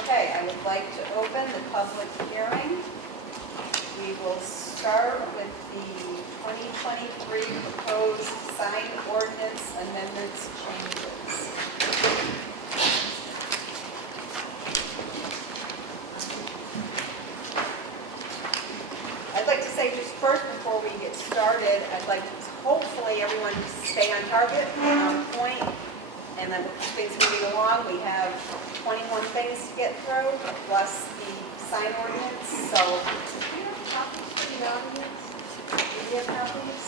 Okay, I would like to open the public hearing. We will start with the 2023 proposed sign ordinance amendments changes. I'd like to say just first, before we get started, I'd like to hopefully everyone stay on target, on point, and then with things moving along, we have 21 things to get through, plus the sign ordinance. So, do you have copies for the audience? Do you have copies?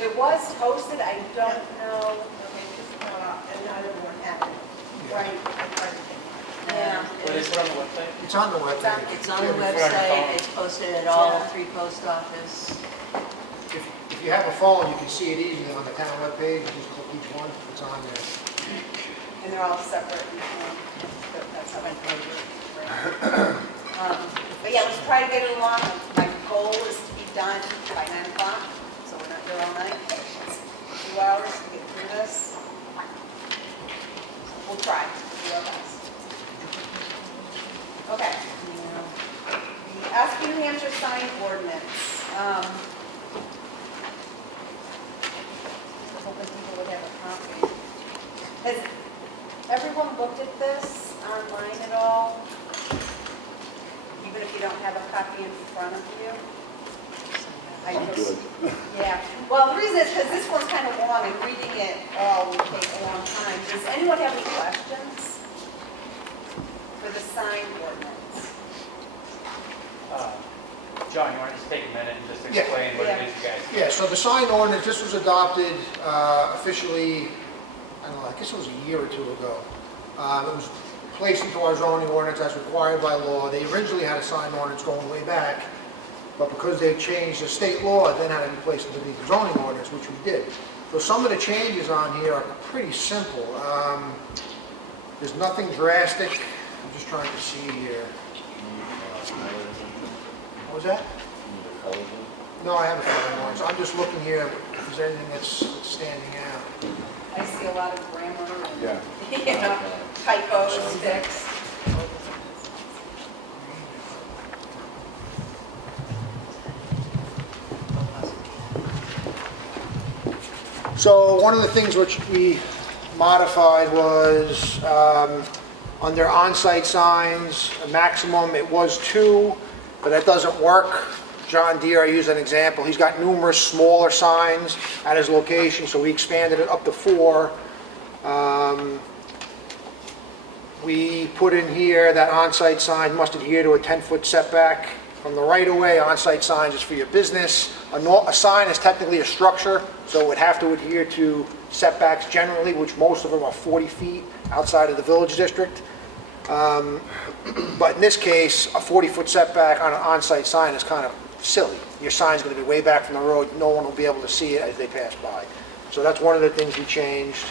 It was posted, I don't know. Okay, just go up, and I don't want to have it. Right. Yeah. What is it on the website? It's on the website. It's on the website, it's posted at all 3 post office. If you have a phone, you can see it easily on the town webpage. You just click each one, it's on there. And they're all separate. That's how I do it. But yeah, let's try to get it along. My goal is to be done by 9 o'clock, so we're not here all night. 2 hours to get through this. We'll try to do our best. Okay. The Ossipee, New Hampshire sign ordinance. Hoping people would have a copy. Has everyone looked at this online at all? Even if you don't have a copy in front of you? I'm good. Yeah. Well, the reason is because this one's kind of long and reading it all would take a long time. Does anyone have any questions for the sign ordinance? John, you want to just take a minute and just Yeah. explain what it is you guys do? Yeah, so the sign ordinance, this was adopted officially, I don't know, I guess it was a year or two ago. It was placed into our zoning ordinance as required by law. They originally had a sign ordinance going way back, but because they changed the state law, it then had to be placed into the zoning ordinance, which we did. So some of the changes on here are pretty simple. There's nothing drastic. I'm just trying to see here. What was that? No, I haven't found one. So I'm just looking here if there's anything that's standing out. I see a lot of grammar and Yeah. you know, typos fixed. So one of the things which we modified was under on-site signs, a maximum, it was 2, but that doesn't work. John Deere, I use an example, he's got numerous smaller signs at his location, so we expanded it up to 4. We put in here that on-site sign must adhere to a 10-foot setback from the right-of-way. On-site signs is for your business. A sign is technically a structure, so it would have to adhere to setbacks generally, which most of them are 40 feet outside of the village district. But in this case, a 40-foot setback on an on-site sign is kind of silly. Your sign's going to be way back from the road. No one will be able to see it as they pass by. So that's one of the things we changed.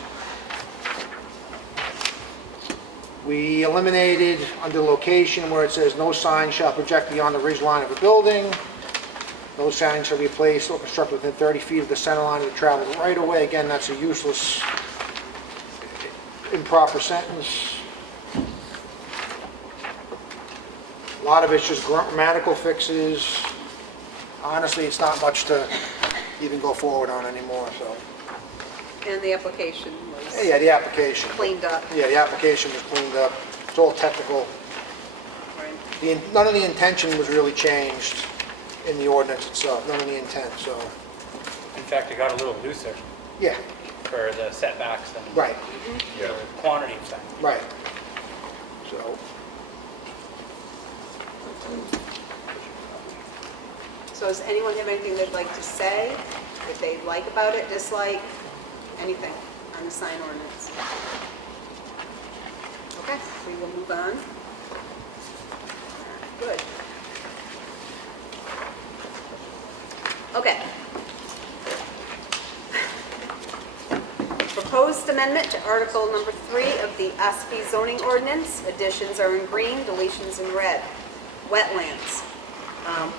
We eliminated under location where it says no sign shall project beyond the ridge line of a building. No sign shall be placed or constructed within 30 feet of the center line of the traveled right of way. Again, that's a useless, improper sentence. A lot of it's just grammatical fixes. Honestly, it's not much to even go forward on anymore, so. And the application was Yeah, the application. cleaned up. Yeah, the application was cleaned up. It's all technical. Right. None of the intention was really changed in the ordinance itself, none of the intent, so, In fact, it got a little looser yeah, for the setbacks and right, the quantity of signs. right. So, So does anyone have anything they'd like to say? If they like about it, dislike, anything on the sign ordinance? Okay, we will move on. Good. Okay. Proposed amendment to Article number 3 of the Ossipee zoning ordinance. Additions are in green, deletions in red. Wetlands.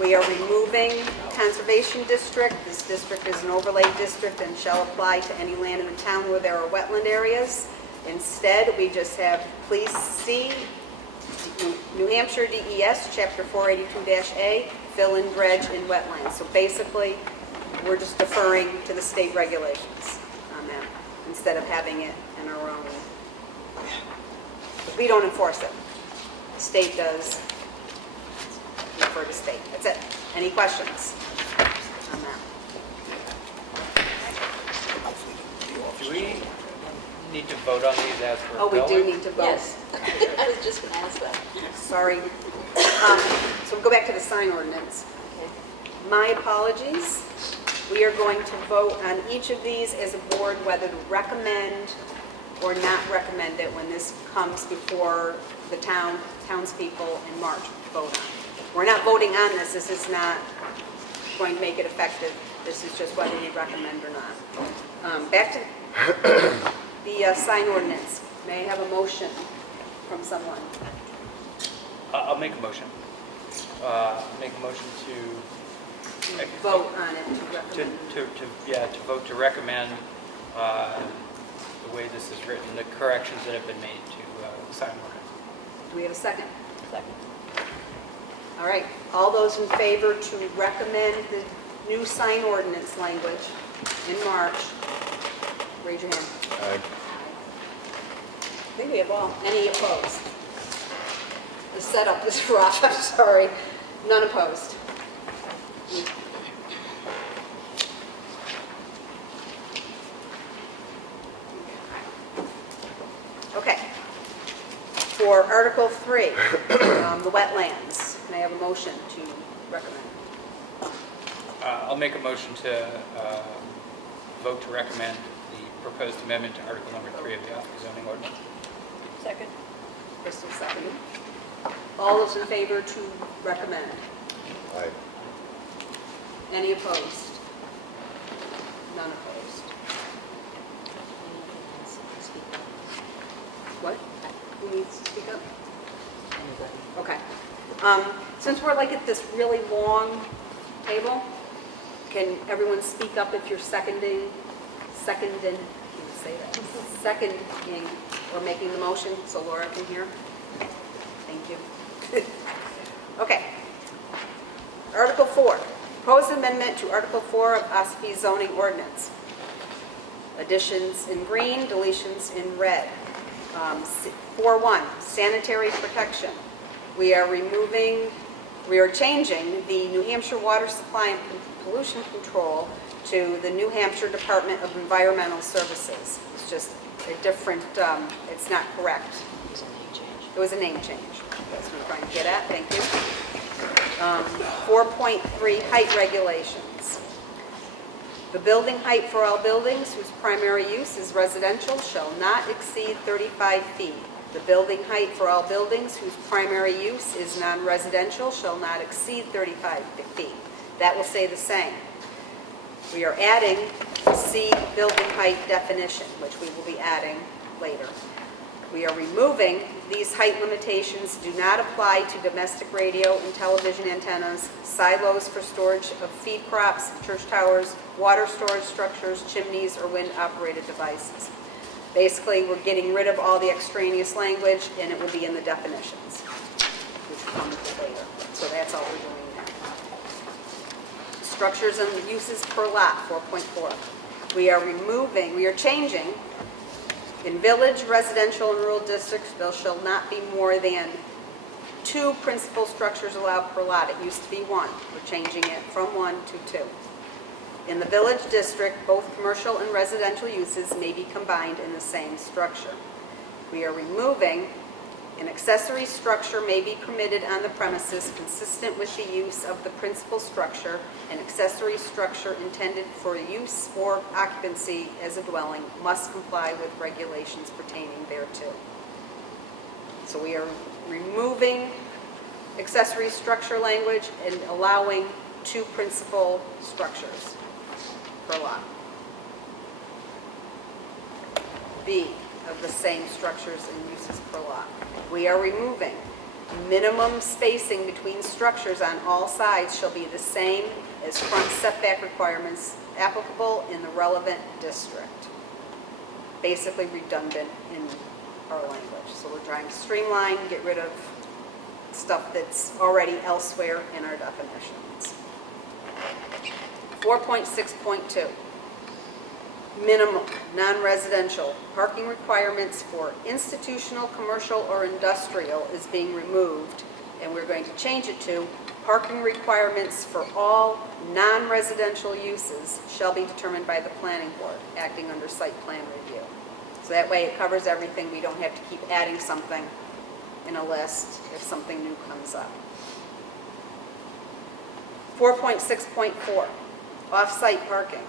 We are removing conservation district. This district is an overlay district and shall apply to any land in the town where there are wetland areas. Instead, we just have please see New Hampshire DES, Chapter 482-A, fill in dredge in wetlands. So basically, we're just deferring to the state regulations on that, instead of having it in our own. But we don't enforce it. The state does. Refer to state. That's it. Any questions on that? Do we need to vote on these as we're Oh, we going? do need to vote. Yes, I was just gonna ask that. Sorry. So we'll go back to the sign ordinance. My apologies. We are going to vote on each of these as a board, whether to recommend or not recommend it when this comes before the townspeople in March. Vote on. We're not voting on this. This is not going to make it effective. This is just whether we recommend or not. Back to the sign ordinance. May I have a motion from someone? I'll make a motion. Make a motion to Vote on it, to recommend. to vote to recommend the way this is written, the corrections that have been made to the sign ordinance. Do we have a second? Second. All right, all those in favor to recommend the new sign ordinance language in March, raise your hand. Aye. I think we have all. Any opposed? The setup is rough, I'm sorry. None opposed. Okay. For Article 3, the wetlands, can I have a motion to recommend? I'll make a motion to vote to recommend the proposed amendment to Article Number 3 of the Ossipee zoning ordinance. Second. Crystal seconded. All those in favor to recommend? Aye. Any opposed? None opposed. What? Who needs to speak up? Okay. Since we're like at this really long table, can everyone speak up if you're seconding, can you say that? Seconding or making the motion so Laura can hear? Thank you. Okay. Article 4, proposed amendment to Article 4 of Ossipee zoning ordinance. Additions in green, deletions in red. 4.1, sanitary protection. We are changing the New Hampshire Water Supply and Pollution Control to the New Hampshire Department of Environmental Services. It's just a different, it's not correct. It was a name change. That's what I'm trying to get at. Thank you. 4.3, height regulations. The building height for all buildings whose primary use is residential shall not exceed 35 feet. The building height for all buildings whose primary use is non-residential shall not exceed 35 feet. That will stay the same. We are adding C, building height definition, which we will be adding later. We are removing these height limitations do not apply to domestic radio and television antennas, silos for storage of feed crops, church towers, water storage structures, chimneys, or wind-operated devices. Basically, we're getting rid of all the extraneous language, and it will be in the definitions, which will come later. So that's all we're doing now. Structures and uses per lot, 4.4. We are changing, in village, residential, and rural districts, there shall not be more than 2 principal structures allowed per lot. It used to be 1. We're changing it from 1 to 2. In the village district, both commercial and residential uses may be combined in the same structure. We are removing, an accessory structure may be permitted on the premises consistent with the use of the principal structure. An accessory structure intended for use or occupancy as a dwelling must comply with regulations pertaining thereto. So we are removing accessory structure language and allowing 2 principal structures per lot. B, of the same structures and uses per lot. We are removing minimum spacing between structures on all sides shall be the same as front setback requirements applicable in the relevant district. Basically redundant in our language. So we're trying to streamline, get rid of stuff that's already elsewhere in our definitions. 4.6.2, minimum non-residential parking requirements for institutional, commercial, or industrial is being removed, and we're going to change it to parking requirements for all non-residential uses shall be determined by the planning board, acting under site plan review. So that way it covers everything. We don't have to keep adding something in a list if something new comes up. 4.6.4, off-site parking.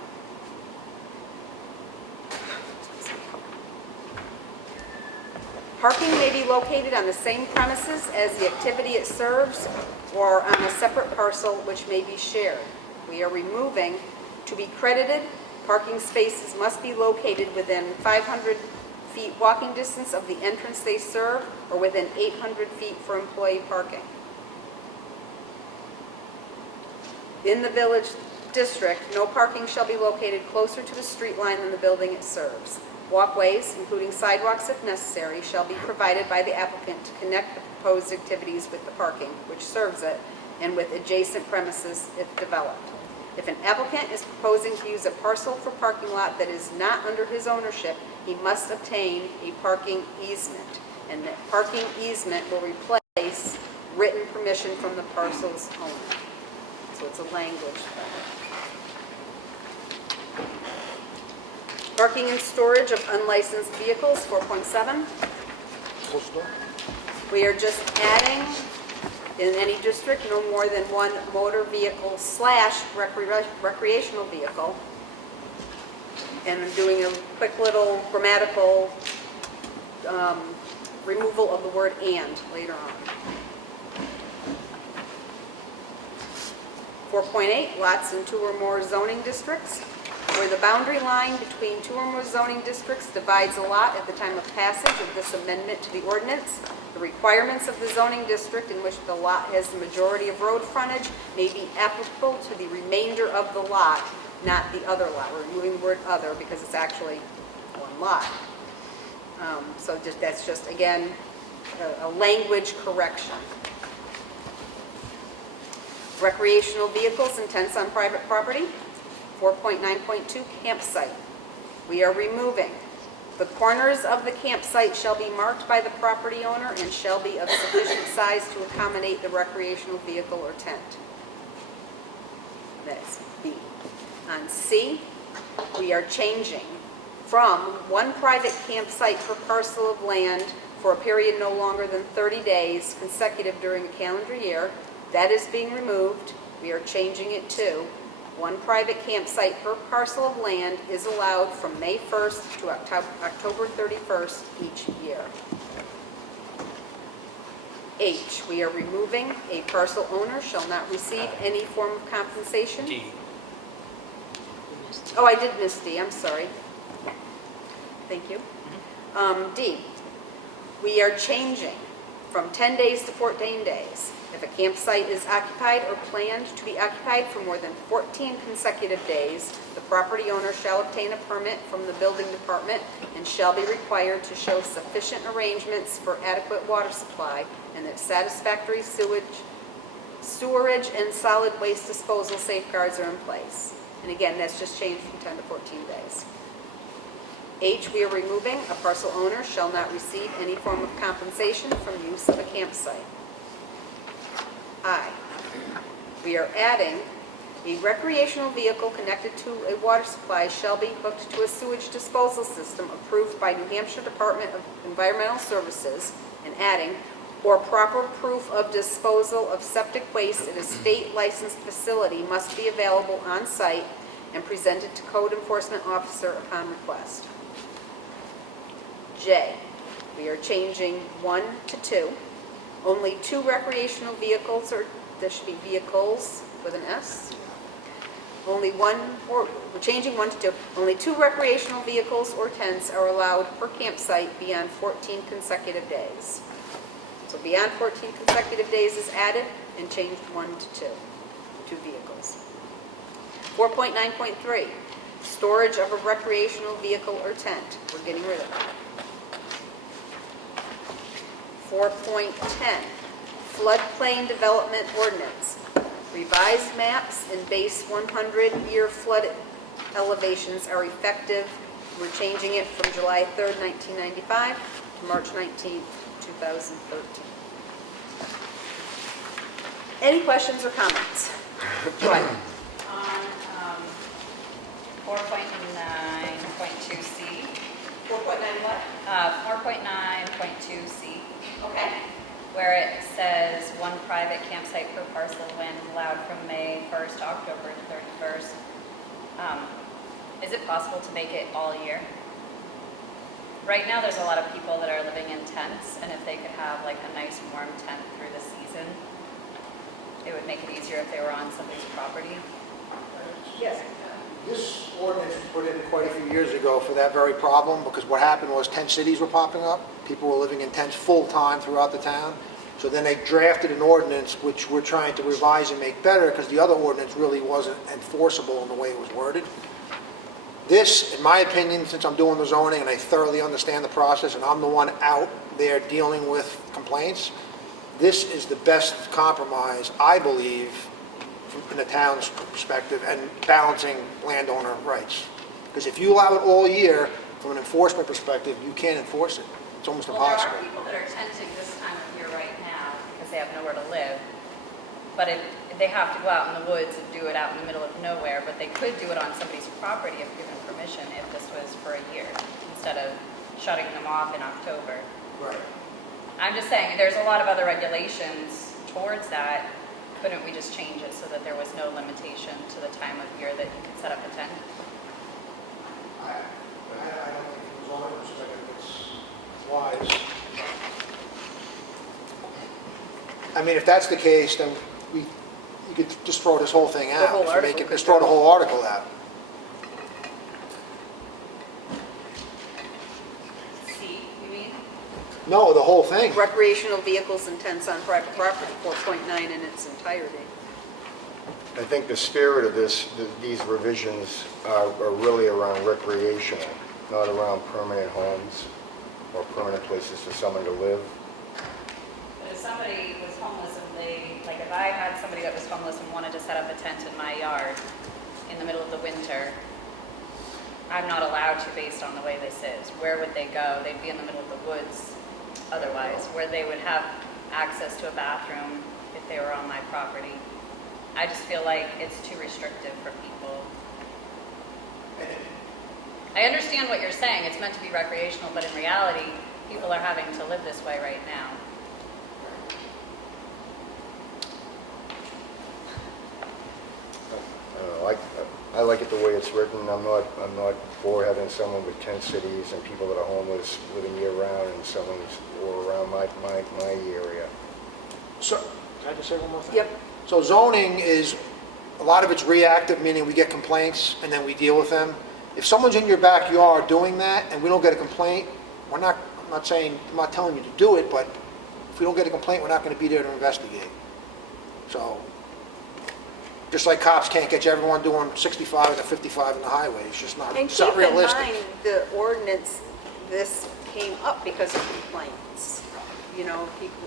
Parking may be located on the same premises as the activity it serves or on a separate parcel which may be shared. We are removing to be credited, parking spaces must be located within 500 feet walking distance of the entrance they serve or within 800 feet for employee parking. In the village district, no parking shall be located closer to the street line than the building it serves. Walkways, including sidewalks if necessary, shall be provided by the applicant to connect the proposed activities with the parking, which serves it, and with adjacent premises if developed. If an applicant is proposing to use a parcel for parking lot that is not under his ownership, he must obtain a parking easement, and that parking easement will replace written permission from the parcel's owner. So it's a language thing. Parking and storage of unlicensed vehicles, 4.7. We are just adding, in any district, no more than one motor vehicle / recreational vehicle. And I'm doing a quick little grammatical removal of the word "and" later on. 4.8, lots in 2 or more zoning districts. Where the boundary line between 2 or more zoning districts divides a lot at the time of passage of this amendment to the ordinance, the requirements of the zoning district in which the lot has the majority of road frontage may be applicable to the remainder of the lot, not the other lot. We're removing the word "other" because it's actually one lot. So that's just, again, a language correction. Recreational vehicles and tents on private property. 4.9.2, campsite. We are removing the corners of the campsite shall be marked by the property owner and shall be of sufficient size to accommodate the recreational vehicle or tent. That's B. On C, we are changing from one private campsite per parcel of land for a period no longer than 30 days consecutive during a calendar year. That is being removed. We are changing it to one private campsite per parcel of land is allowed from May 1st to October 31st each year. H, we are removing a parcel owner shall not receive any form of compensation. D. Oh, I did miss D, I'm sorry. Thank you. D, we are changing from 10 days to 14 days. If a campsite is occupied or planned to be occupied for more than 14 consecutive days, the property owner shall obtain a permit from the building department and shall be required to show sufficient arrangements for adequate water supply and that satisfactory sewerage and solid waste disposal safeguards are in place. And again, that's just changed from 10 to 14 days. H, we are removing a parcel owner shall not receive any form of compensation from use of a campsite. I, we are adding a recreational vehicle connected to a water supply shall be hooked to a sewage disposal system approved by New Hampshire Department of Environmental Services, and adding, or proper proof of disposal of septic waste at a state licensed facility must be available on site and presented to code enforcement officer upon request. J, we are changing 1 to 2. Only 2 recreational vehicles, or there should be vehicles with an S. We're changing 1 to 2. Only 2 recreational vehicles or tents are allowed per campsite beyond 14 consecutive days. So beyond 14 consecutive days is added and changed 1 to 2. 2 vehicles. 4.9.3, storage of a recreational vehicle or tent. We're getting rid of that. 4.10, floodplain development ordinance. Revised maps and base 100-year flood elevations are effective. We're changing it from July 3rd, 1995 to March 19th, 2013. Any questions or comments? Go ahead. On 4.9.2C. 4.9 what? 4.9.2C, Okay. where it says one private campsite per parcel when allowed from May 1st to October 31st. Is it possible to make it all year? Right now, there's a lot of people that are living in tents, and if they could have like a nice warm tent through the season, it would make it easier if they were on somebody's property. Yes. This ordinance was put in quite a few years ago for that very problem, because what happened was tent cities were popping up. People were living in tents full-time throughout the town. So then they drafted an ordinance, which we're trying to revise and make better, because the other ordinance really wasn't enforceable in the way it was worded. This, in my opinion, since I'm doing the zoning and I thoroughly understand the process, and I'm the one out there dealing with complaints, this is the best compromise, I believe, from the town's perspective, and balancing landowner rights. Because if you allow it all year, from an enforcement perspective, you can't enforce it. It's almost Well, impossible. there are people that are tenting this time of year right now because they have nowhere to live. But if they have to go out in the woods and do it out in the middle of nowhere, but they could do it on somebody's property if given permission, if this was for a year, instead of shutting them off in October. Right. I'm just saying, there's a lot of other regulations towards that. Couldn't we just change it so that there was no limitation to the time of year that you could set up a tent? I don't think from a zoning perspective it's wise. I mean, if that's the case, then you could just throw this whole thing out. whole If you article make it- could Just throw the go. whole article out. C, you mean? No, the whole thing. Recreational vehicles and tents on private property, 4.9 in its entirety. I think the spirit of these revisions are really around recreational, not around permanent homes or permanent places for someone to live. But if somebody was homeless and like if I had somebody that was homeless and wanted to set up a tent in my yard in the middle of the winter, I'm not allowed to based on the way this is. Where would they go? They'd be in the middle of the woods otherwise, where they would have access to a bathroom if they were on my property. I just feel like it's too restrictive for people. I understand what you're saying, it's meant to be recreational, but in reality, people are having to live this way right now. I like it the way it's written. I'm not for having someone with tent cities and people that are homeless living year round and someone or around my area. So, can I just say one more thing? Yep. So zoning is, a lot of it's reactive, meaning we get complaints and then we deal with them. If someone's in your backyard doing that and we don't get a complaint, I'm not telling you to do it, but if we don't get a complaint, we're not going to be there to investigate. So, just like cops can't catch everyone doing 65 to 55 in the highway, it's just not, And it's not keep in realistic. mind, the ordinance, this came up because of complaints. You know, people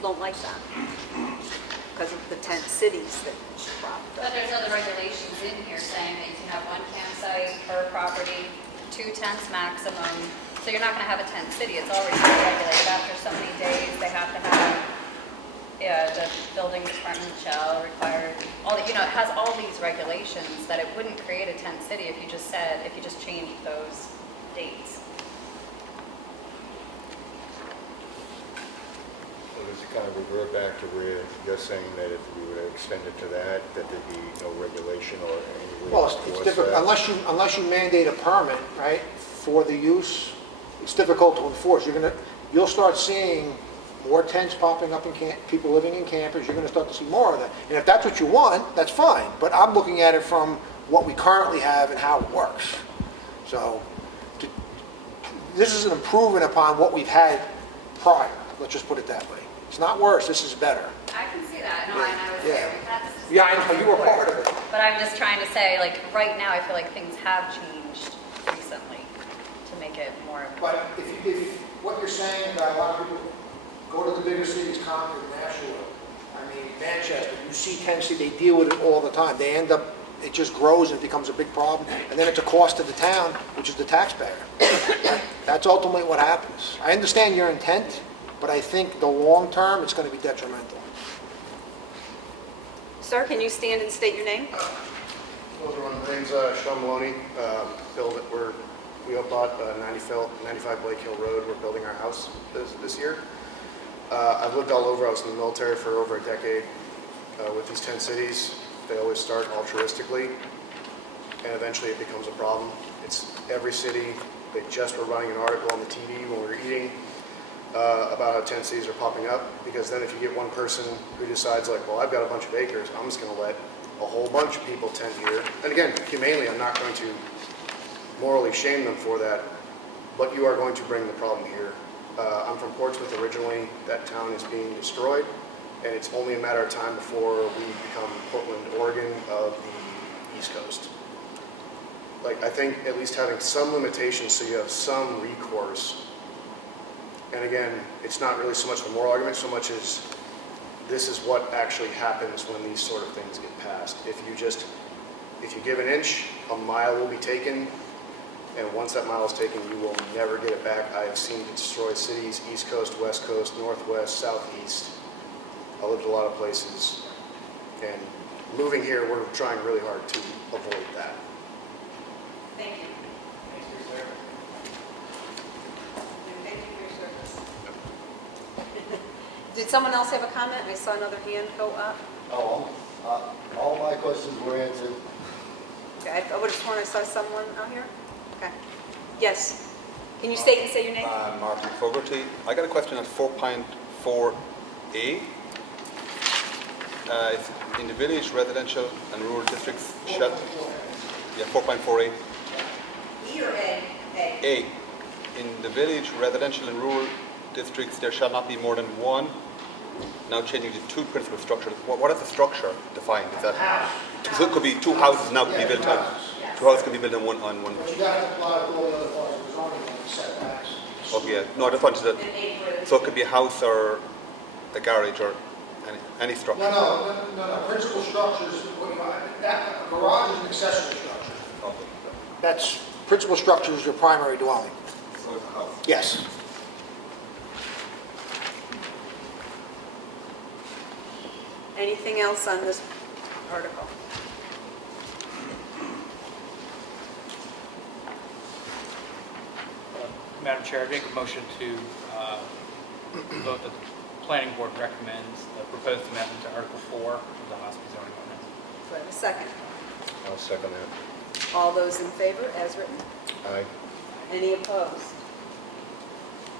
don't like that because of the tent cities that cropped But up. there's other regulations in here saying that you can have one campsite per property, 2 tents maximum. So you're not going to have a tent city. It's already regulated. After so many days, they have to have, the building department shall require, it has all these regulations that it wouldn't create a tent city if you just changed those dates. So does it kind of revert back to where you're saying that if we were to extend it to that there'd be no regulation or any way Well, to it's enforce difficult, that? unless you mandate a permit, right, for the use, it's difficult to enforce. You'll start seeing more tents popping up in people living in campers, you're gonna start to see more of that. And if that's what you want, that's fine, but I'm looking at it from what we currently have and how it works. So, this is an improvement upon what we've had prior, let's just put it that way. It's not worse, this is better. I can see that. No, I was Yeah. there. We've had this Yeah, I discussion know, you were before. part of it. But I'm just trying to say, like, right now, I feel like things have changed recently to make it more. But if what you're saying, that a lot of people Go to the bigger cities, Concord, Nashua, I mean, Manchester, you see Tennessee, they deal with it all the time. They end up, it just grows and it becomes a big problem, and then it's a cost to the town, which is the taxpayer. That's ultimately what happens. I understand your intent, but I think the long term, it's going to be detrimental. Sir, can you stand and state your name? My name's Sean Maloney. We bought 95 Blake Hill Road. We're building our house this year. I've lived all over. I was in the military for over a decade with these 10 cities. They always start altruistically, and eventually it becomes a problem. It's every city. They just were running an article on the TV when we were eating about how 10 cities are popping up, because then if you get one person who decides, like, well, I've got a bunch of acres, I'm just going to let a whole bunch of people tent here. And again, humanely, I'm not going to morally shame them for that, but you are going to bring the problem here. I'm from Portsmouth originally. That town is being destroyed, and it's only a matter of time before we become Portland, Oregon of the East Coast. Like, I think at least having some limitations so you have some recourse. And again, it's not really so much the moral argument so much as this is what actually happens when these sort of things get passed. If you give an inch, a mile will be taken, and once that mile is taken, you will never get it back. I have seen it destroy cities, East Coast, West Coast, Northwest, Southeast. I lived a lot of places, and moving here, we're trying really hard to avoid that. Thank you. And thank you for your service. Did someone else have a comment? I saw another hand go up. Oh, all my questions were answered. Okay, I would have sworn I saw someone out here. Okay. Yes. Can you state and say your name? Martin Fogarty. I got a question on 4.4A. In the village, residential and rural districts shall... Yeah, 4.4A. E or A? A. A. In the village, residential and rural districts, there shall not be more than one. Now changing to two principal structures. What is the structure defined? Is that... So it could be two houses now could be built on... Two houses could be built on one... But you got to comply with all the other parts of the zoning, like setbacks. Okay, yeah. No, I just wanted to... And A for So it could be a house or a garage or any structure. No. Principal structures, a garage is an accessory structure. Okay. That's, principal structure is your primary dwelling. So it's a house. Yes. anything else on this article? Madam Chair, I make a motion to vote that the planning board recommends the proposed amendment to Article 4 of the Ossipee zoning ordinance. Do I have a second? I'll second that. All those in favor, as written? Aye. Any opposed?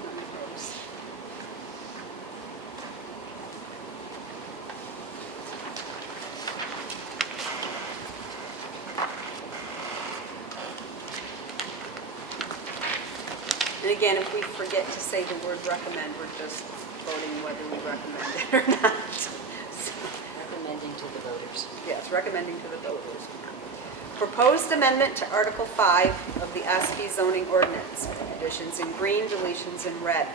None opposed. And again, if we forget to say the word recommend, we're just voting whether we recommend it or not. So, Recommending to the voters. yes, recommending to the voters. Proposed amendment to Article 5 of the Ossipee zoning ordinance. Additions in green, deletions in red.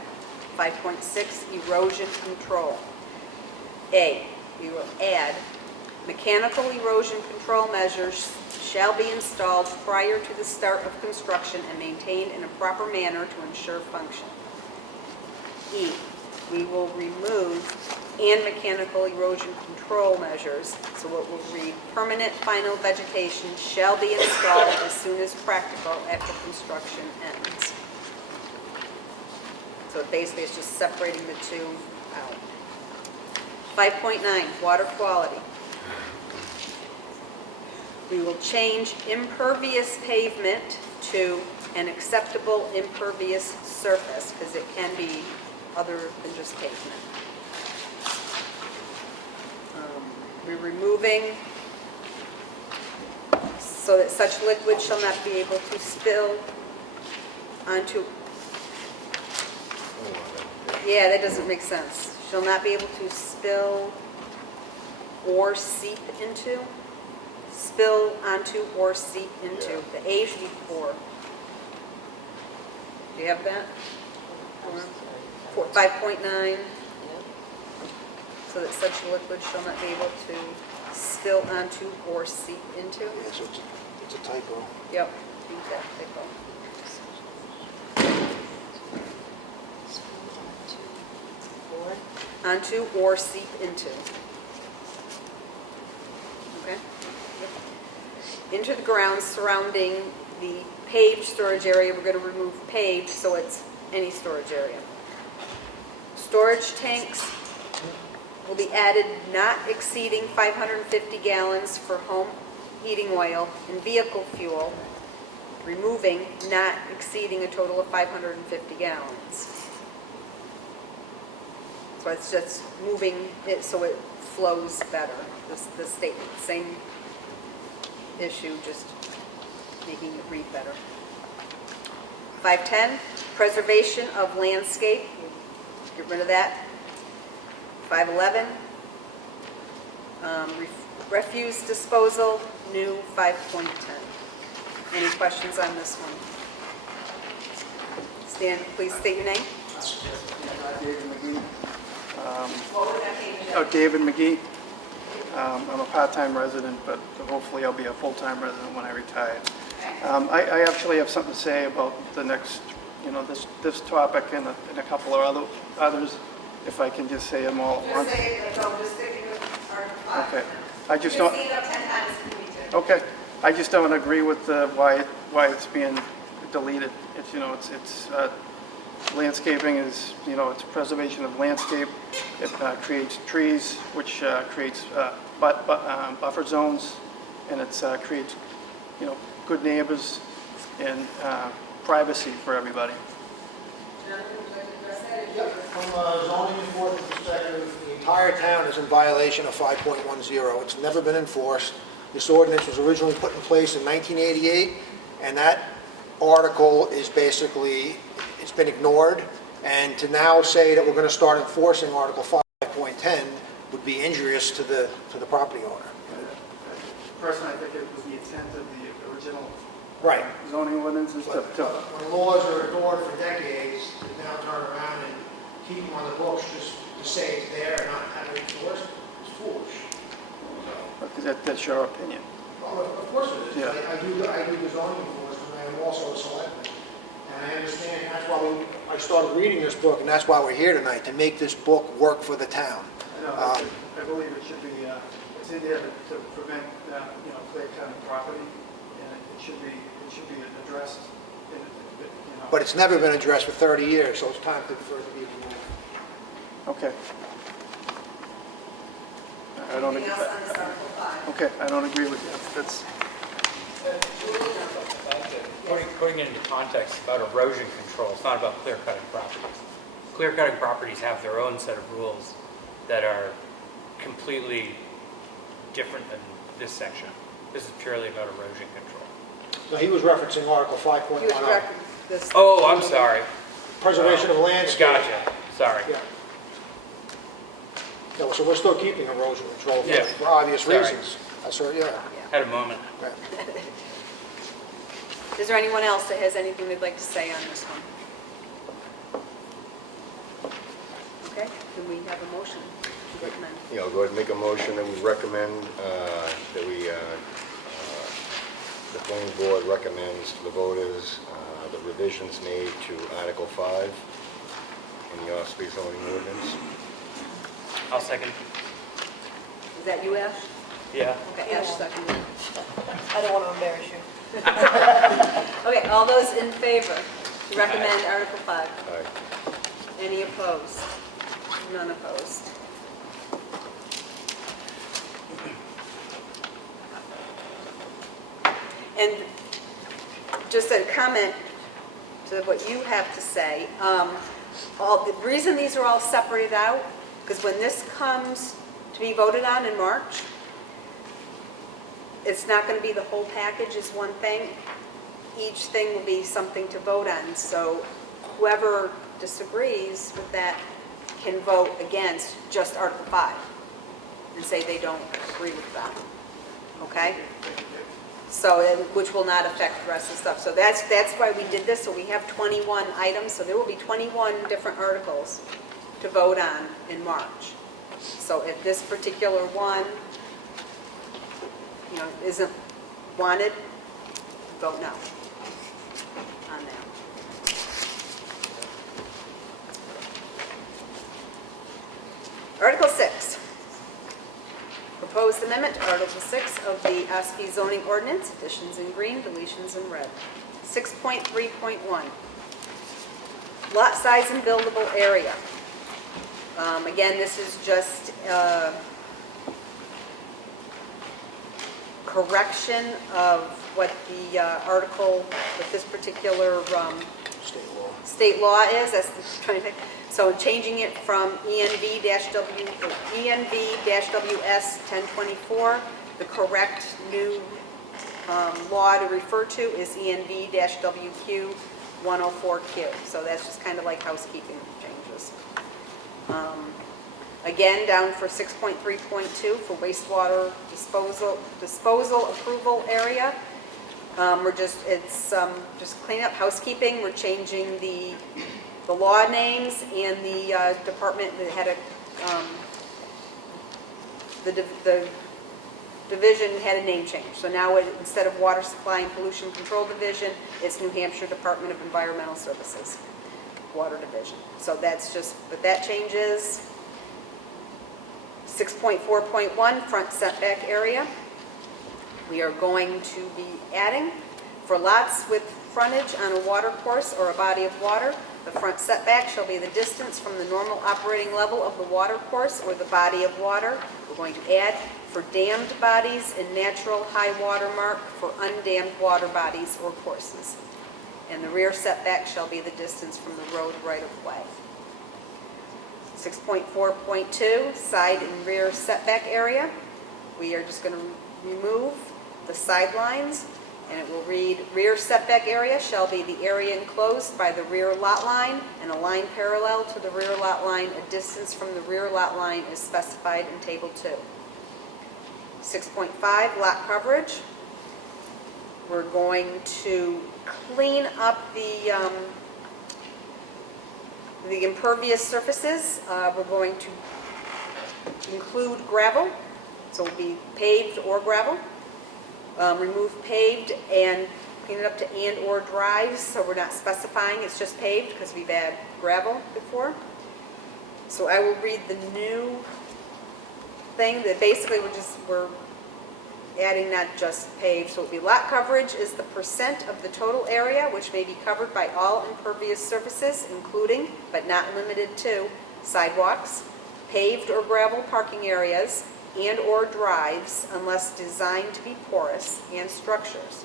5.6, erosion control. A, we will add, mechanical erosion control measures shall be installed prior to the start of construction and maintained in a proper manner to ensure function. E, we will remove and mechanical erosion control measures, so it will read, permanent final vegetation shall be installed as soon as practical after construction ends. So basically it's just separating the two out. 5.9, water quality. We will change impervious pavement to an acceptable impervious surface, because it can be other than just pavement. We're removing so that such liquid shall not be able to spill onto, yeah, that doesn't make sense. Shall not be able to spill or seep into. Spill onto or seep into. Yeah. The A should be for. Do you have that? 5.9. so that such liquid shall not be able to spill onto or seep into. Yeah, so it's a typo. Yep, exactly. Onto or seep into. Okay? Into the grounds surrounding the paved storage area, we're going to remove paved, so it's any storage area. Storage tanks will be added not exceeding 550 gallons for home heating oil and vehicle fuel, removing not exceeding a total of 550 gallons. So it's just moving it so it flows better, the statement, same issue, just making it read better. 510, preservation of landscape, get rid of that. 511, refuse disposal, new 5.10. Any questions on this one? Stan, please state your name. David McGee. What was that name? David McGee. I'm a part-time resident, but hopefully I'll be a full-time resident when I retire. I actually have something to say about the next, this topic and a couple of others, if I can just say them all at once. Just say it, no, just stick with Article 5. Okay. I just don't. Just see it up 10 times if you need to. Okay. I just don't agree with why it's being deleted. It's landscaping is, it's preservation of landscape. It creates trees, which creates buffer zones, and it creates, good neighbors and privacy for everybody. From a zoning enforcement perspective, the entire town is in violation of 5.10. It's never been enforced. This ordinance was originally put in place in 1988, and that article is basically, it's been ignored. And to now say that we're going to start enforcing Article 5.10 would be injurious to the property owner. Personally, I think it was the intent of the original Right. zoning ordinances to When laws are ignored for decades, to now turn around and keep them on the books just to say it's there and not have it enforced, it's foolish. That's your opinion. Well, of course it is. Yeah. I do the zoning enforcement, and I'm also a selectman. And I understand, that's why I started reading this book, and that's why we're here tonight, to make this book work for the town. I believe it should be, it's in there to prevent, clear cutting property, and it should be addressed. But it's never been addressed for 30 years, so it's time for it to be removed. Okay. I don't Anything agree. else on this Article 5? Okay, I don't agree with you. That's, Putting it into context, it's about erosion control. It's not about clear-cutting properties. Clear-cutting properties have their own set of rules that are completely different than this section. This is purely about erosion control. No, he was referencing Article You would 5.10, reckon this. Oh, I'm sorry. preservation of landscape. Gotcha. Sorry. Yeah. No, so we're still keeping erosion control Yeah. for obvious Sorry. reasons. That's right, yeah. Had a moment. Right. Is there anyone else that has anything they'd like to say on this one? Okay, can we have a motion to recommend? Go ahead and make a motion that we recommend, that the planning board recommends to the voters the revisions made to Article 5 in the Ossipee zoning ordinance. I'll second. Is that you, Ash? Yeah. Okay, Ash seconded. I don't want to embarrass you. Okay, all those in favor to recommend Article 5? Aye. Any opposed? None opposed. And just a comment to what you have to say, the reason these are all separated out, because when this comes to be voted on in March, it's not going to be the whole package is one thing. Each thing will be something to vote on. So whoever disagrees with that can vote against just Article 5 and say they don't agree with that. Okay? So, which will not affect the rest of the stuff. So that's why we did this. So we have 21 items. So there will be 21 different articles to vote on in March. So if this particular one, isn't wanted, vote no on that. Article 6. Proposed amendment to Article 6 of the Ossipee zoning ordinance, additions in green, deletions in red. 6.3.1. Lot size and buildable area. Again, this is just correction of what the article with this particular state law is. That's the trying to think. So changing it from ENV-WS 1024, the correct new law to refer to is ENV-WQ 104Q. So that's just kind of like housekeeping changes. Again, down for 6.3.2 for wastewater disposal approval area. It's just clean up housekeeping. We're changing the law names and the department that had the division had a name change. So now instead of Water Supply and Pollution Control Division, it's New Hampshire Department of Environmental Services, Water Division. So that's just what that changes. 6.4.1, front setback area. We are going to be adding, for lots with frontage on a water course or a body of water, the front setback shall be the distance from the normal operating level of the water course or the body of water. We're going to add for dammed bodies and natural high water mark for undammed water bodies or courses. And the rear setback shall be the distance from the road right of way. 6.4.2, side and rear setback area. We are just going to remove the sidelines, and it will read, rear setback area shall be the area enclosed by the rear lot line and a line parallel to the rear lot line. A distance from the rear lot line is specified in Table 2. 6.5, lot coverage. We're going to clean up the impervious surfaces. We're going to include gravel, so it'll be paved or gravel. Remove paved and clean it up to and or drives, so we're not specifying, it's just paved because we've had gravel before. So I will read the new thing that basically we're adding not just paved, so it will be lot coverage is the percent of the total area which may be covered by all impervious surfaces, including but not limited to sidewalks, paved or gravel parking areas, and or drives unless designed to be porous, and structures.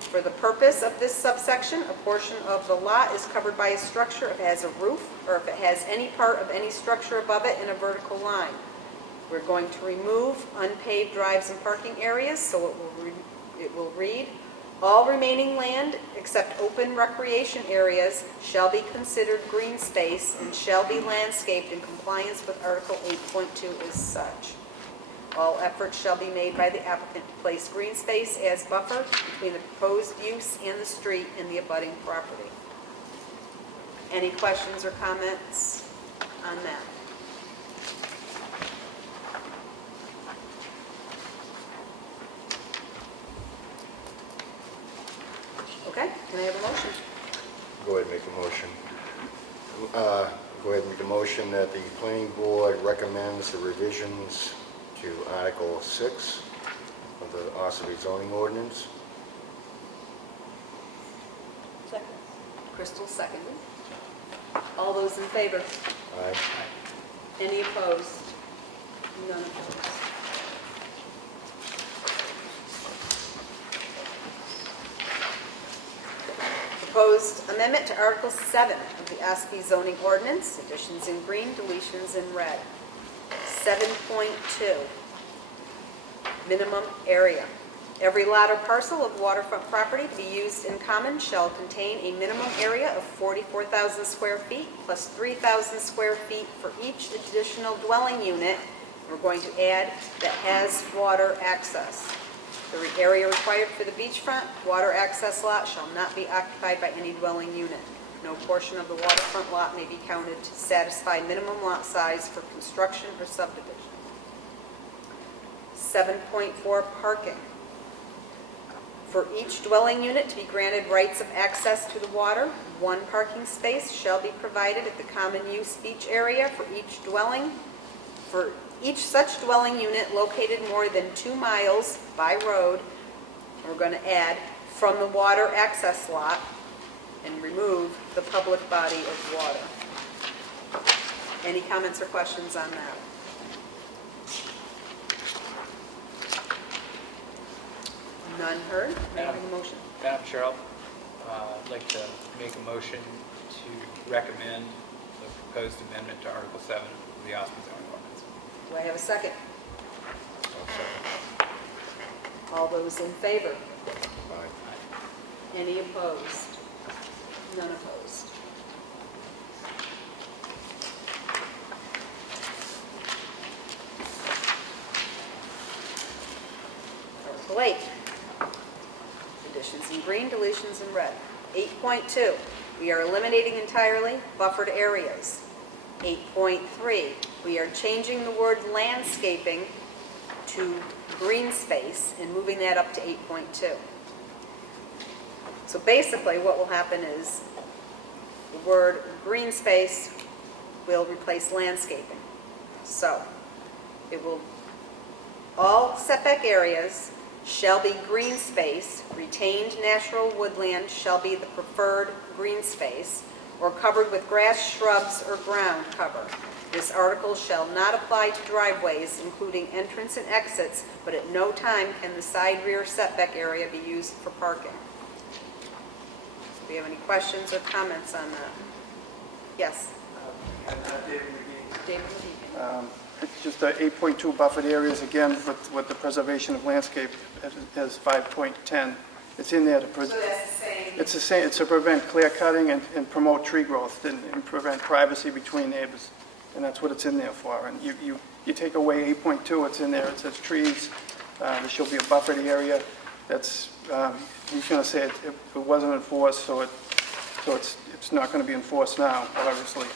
For the purpose of this subsection, a portion of the lot is covered by a structure if it has a roof or if it has any part of any structure above it in a vertical line. We're going to remove unpaved drives and parking areas, so it will read, all remaining land except open recreation areas shall be considered green space and shall be landscaped in compliance with Article 8.2 as such. All efforts shall be made by the applicant to place green space as buffer between the proposed use and the street and the abutting property. Any questions or comments on that? Okay, can I have a motion? Go ahead and make a motion. Go ahead and make a motion that the planning board recommends the revisions to Article 6 of the Ossipee zoning ordinance. Second. Crystal seconded. All those in favor? Aye. Any opposed? None opposed. Proposed amendment to Article 7 of the Ossipee zoning ordinance, additions in green, deletions in red. 7.2, minimum area. Every lot or parcel of waterfront property to be used in common shall contain a minimum area of 44,000 square feet plus 3,000 square feet for each additional dwelling unit. We're going to add that has water access. The area required for the beachfront water access lot shall not be occupied by any dwelling unit. No portion of the waterfront lot may be counted to satisfy minimum lot size for construction or subdivision. 7.4, parking. For each dwelling unit to be granted rights of access to the water, one parking space shall be provided at the common use beach area for each dwelling. For each such dwelling unit located more than 2 miles by road, we're going to add, from the water access lot and remove the public body of water. Any comments or questions on that? None heard? May I have a motion? Madam Chair, I'd like to make a motion to recommend the proposed amendment to Article 7 of the Ossipee zoning ordinance. Do I have a second? I'll second. All those in favor? Aye. Any opposed? None opposed. Article 8. Additions in green, deletions in red. 8.2, we are eliminating entirely buffered areas. 8.3, we are changing the word landscaping to green space and moving that up to 8.2. So basically what will happen is the word green space will replace landscaping. So it will, all setback areas shall be green space, retained natural woodland shall be the preferred green space, or covered with grass, shrubs, or ground cover. This article shall not apply to driveways, including entrance and exits, but at no time can the side rear setback area be used for parking. Do you have any questions or comments on that? Yes? David McGee. It's just 8.2 buffered areas, again, with the preservation of landscape as 5.10. It's in there to, So that's the same. it's the same, it's to prevent clear cutting and promote tree growth and prevent privacy between neighbors. And that's what it's in there for. And you take away 8.2, it's in there, it says trees, there shall be a buffered area. That's, he's going to say it wasn't enforced, so it's not going to be enforced now, obviously.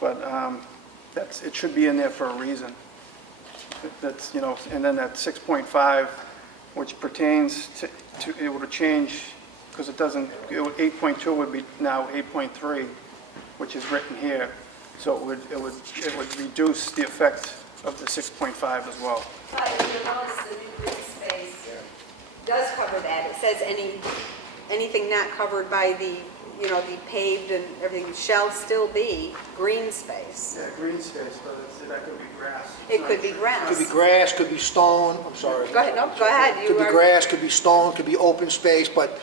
But it should be in there for a reason. That's, you know, and then that 6.5, which pertains to it would change, because it doesn't, 8.2 would be now 8.3, which is written here. So it would reduce the effect of the 6.5 as well. But if you notice, the new green space does cover that. It says anything not covered by the, you know, the paved and everything shall still be green space. Yeah, green space, but that could be grass. It could be grass. Could be grass, could be stone, I'm sorry. Go ahead, no, go ahead. Could be You are, grass, could be stone, could be open space, but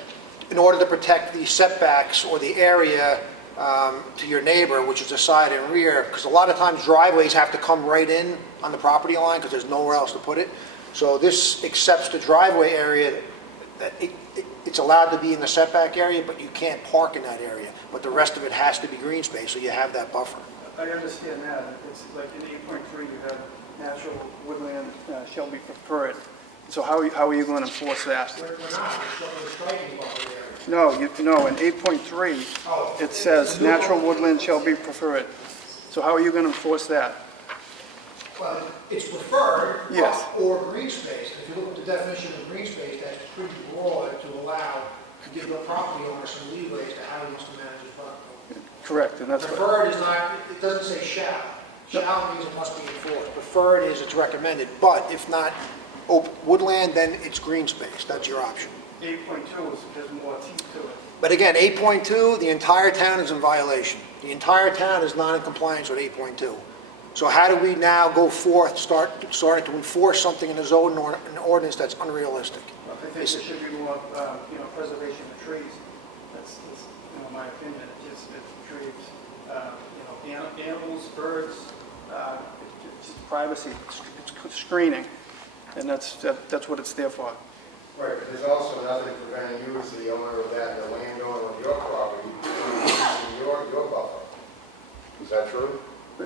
in order to protect the setbacks or the area to your neighbor, which is the side and rear, because a lot of times driveways have to come right in on the property line because there's nowhere else to put it. So this accepts the driveway area, that it's allowed to be in the setback area, but you can't park in that area. But the rest of it has to be green space, so you have that buffer. I understand that. It's like in 8.3, you have natural woodland shall be preferred. So how are you going to enforce that? We're not, we're striking buffer area. No, in 8.3, it says natural woodland shall be preferred. So how are you going to enforce that? Well, it's preferred, Yes. or green space. If you look at the definition of green space, that's pretty broad to allow, to give the property owner some leeway as to how he wants to manage his property. Correct, and that's what, Preferred is not, it doesn't say shall. Shall means it must be enforced. Preferred is it's recommended, but if not woodland, then it's green space. That's your option. 8.2 has more teeth to it. But again, 8.2, the entire town is in violation. The entire town is not in compliance with 8.2. So how do we now go forth, starting to enforce something in the zone or an ordinance that's unrealistic? I think there should be more, preservation of trees. That's my opinion. It's trees, animals, birds, it's just privacy, it's screening, and that's what it's there for. Right, but there's also nothing preventing you as the owner of that, the landowner of your property, from using your buffer. Is that true?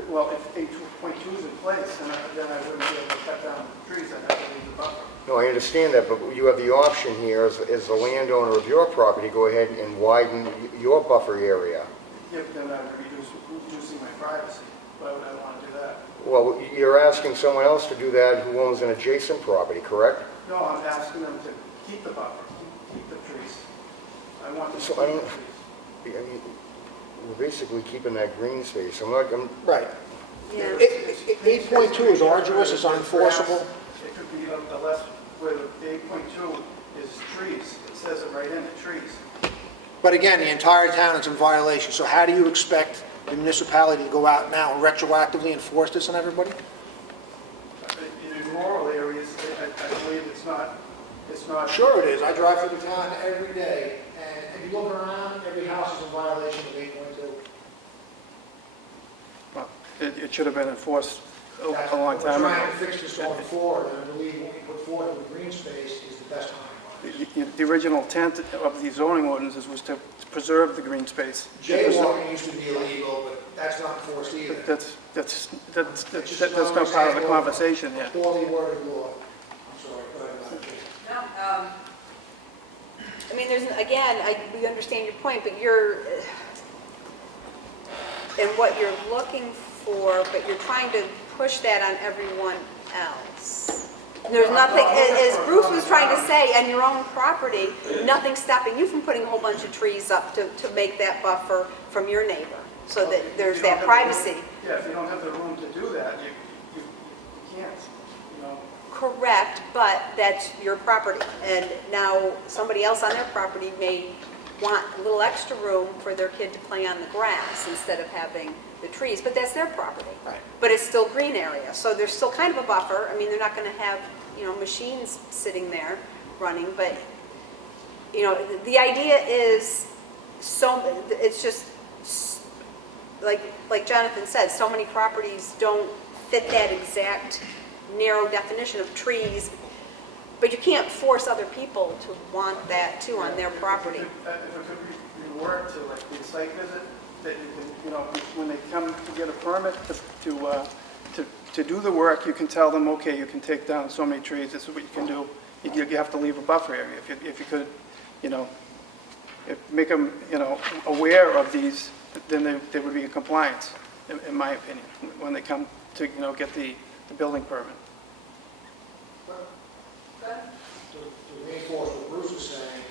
Well, if 8.2 is in place, then I wouldn't be able to cut down the trees, I'd have to leave the buffer. No, I understand that, but you have the option here as the landowner of your property, go ahead and widen your buffer area then I would be reducing my privacy. Why would I want to do that? Well, you're asking someone else to do that who owns an adjacent property, correct? No, I'm asking them to keep the buffer, keep the trees. I want them to So keep I the don't- trees. I mean, we're basically keeping that green space. Right. Yeah. 8.2 is arduous, it's unenforceable. It could be the less, where the 8.2 is trees. It says it right in the trees. But again, the entire town is in violation, so how do you expect the municipality to go out now and retroactively enforce this on everybody? In rural areas, I believe it's not. Sure it is, I drive through the town every day, and if you look around, every house is in violation of 8.2. Well, it should have been enforced a long time We're ago. trying to fix this going forward, and I believe what we put forward with the green space is the best time. The original intent of the zoning ordinances was to preserve the green space. Jaywalking used to be illegal, but that's not enforced either. That's not part of the conversation here. Poorly worded law. I'm sorry, go ahead, Madam Chair. No, I mean, we understand your point, but and what you're looking for, but you're trying to push that on everyone else. There's nothing, as Bruce was trying to say, on your own property, nothing's stopping you from putting a whole bunch of trees up to make that buffer from your neighbor, so that there's If you don't that have the privacy. room- Yeah, if you don't have the room to do that, you can't, you know. Correct, but that's your property. And now somebody else on their property may want a little extra room for their kid to play on the grass instead of having the trees, but that's their property. Right. But it's still green area, so there's still kind of a buffer. I mean, they're not going to have, machines sitting there running, but, the idea is it's just, like Jonathan said, so many properties don't fit that exact narrow definition of trees, but you can't force other people to want that too on their property. If it could be reworked to like the site visit, that you can, when they come to get a permit to do the work, you can tell them, okay, you can take down so many trees, this is what you can do. You have to leave a buffer area. If you could, make them, aware of these, then they would be in compliance, in my opinion, when they come to, get the building permit. To reinforce what Bruce was saying,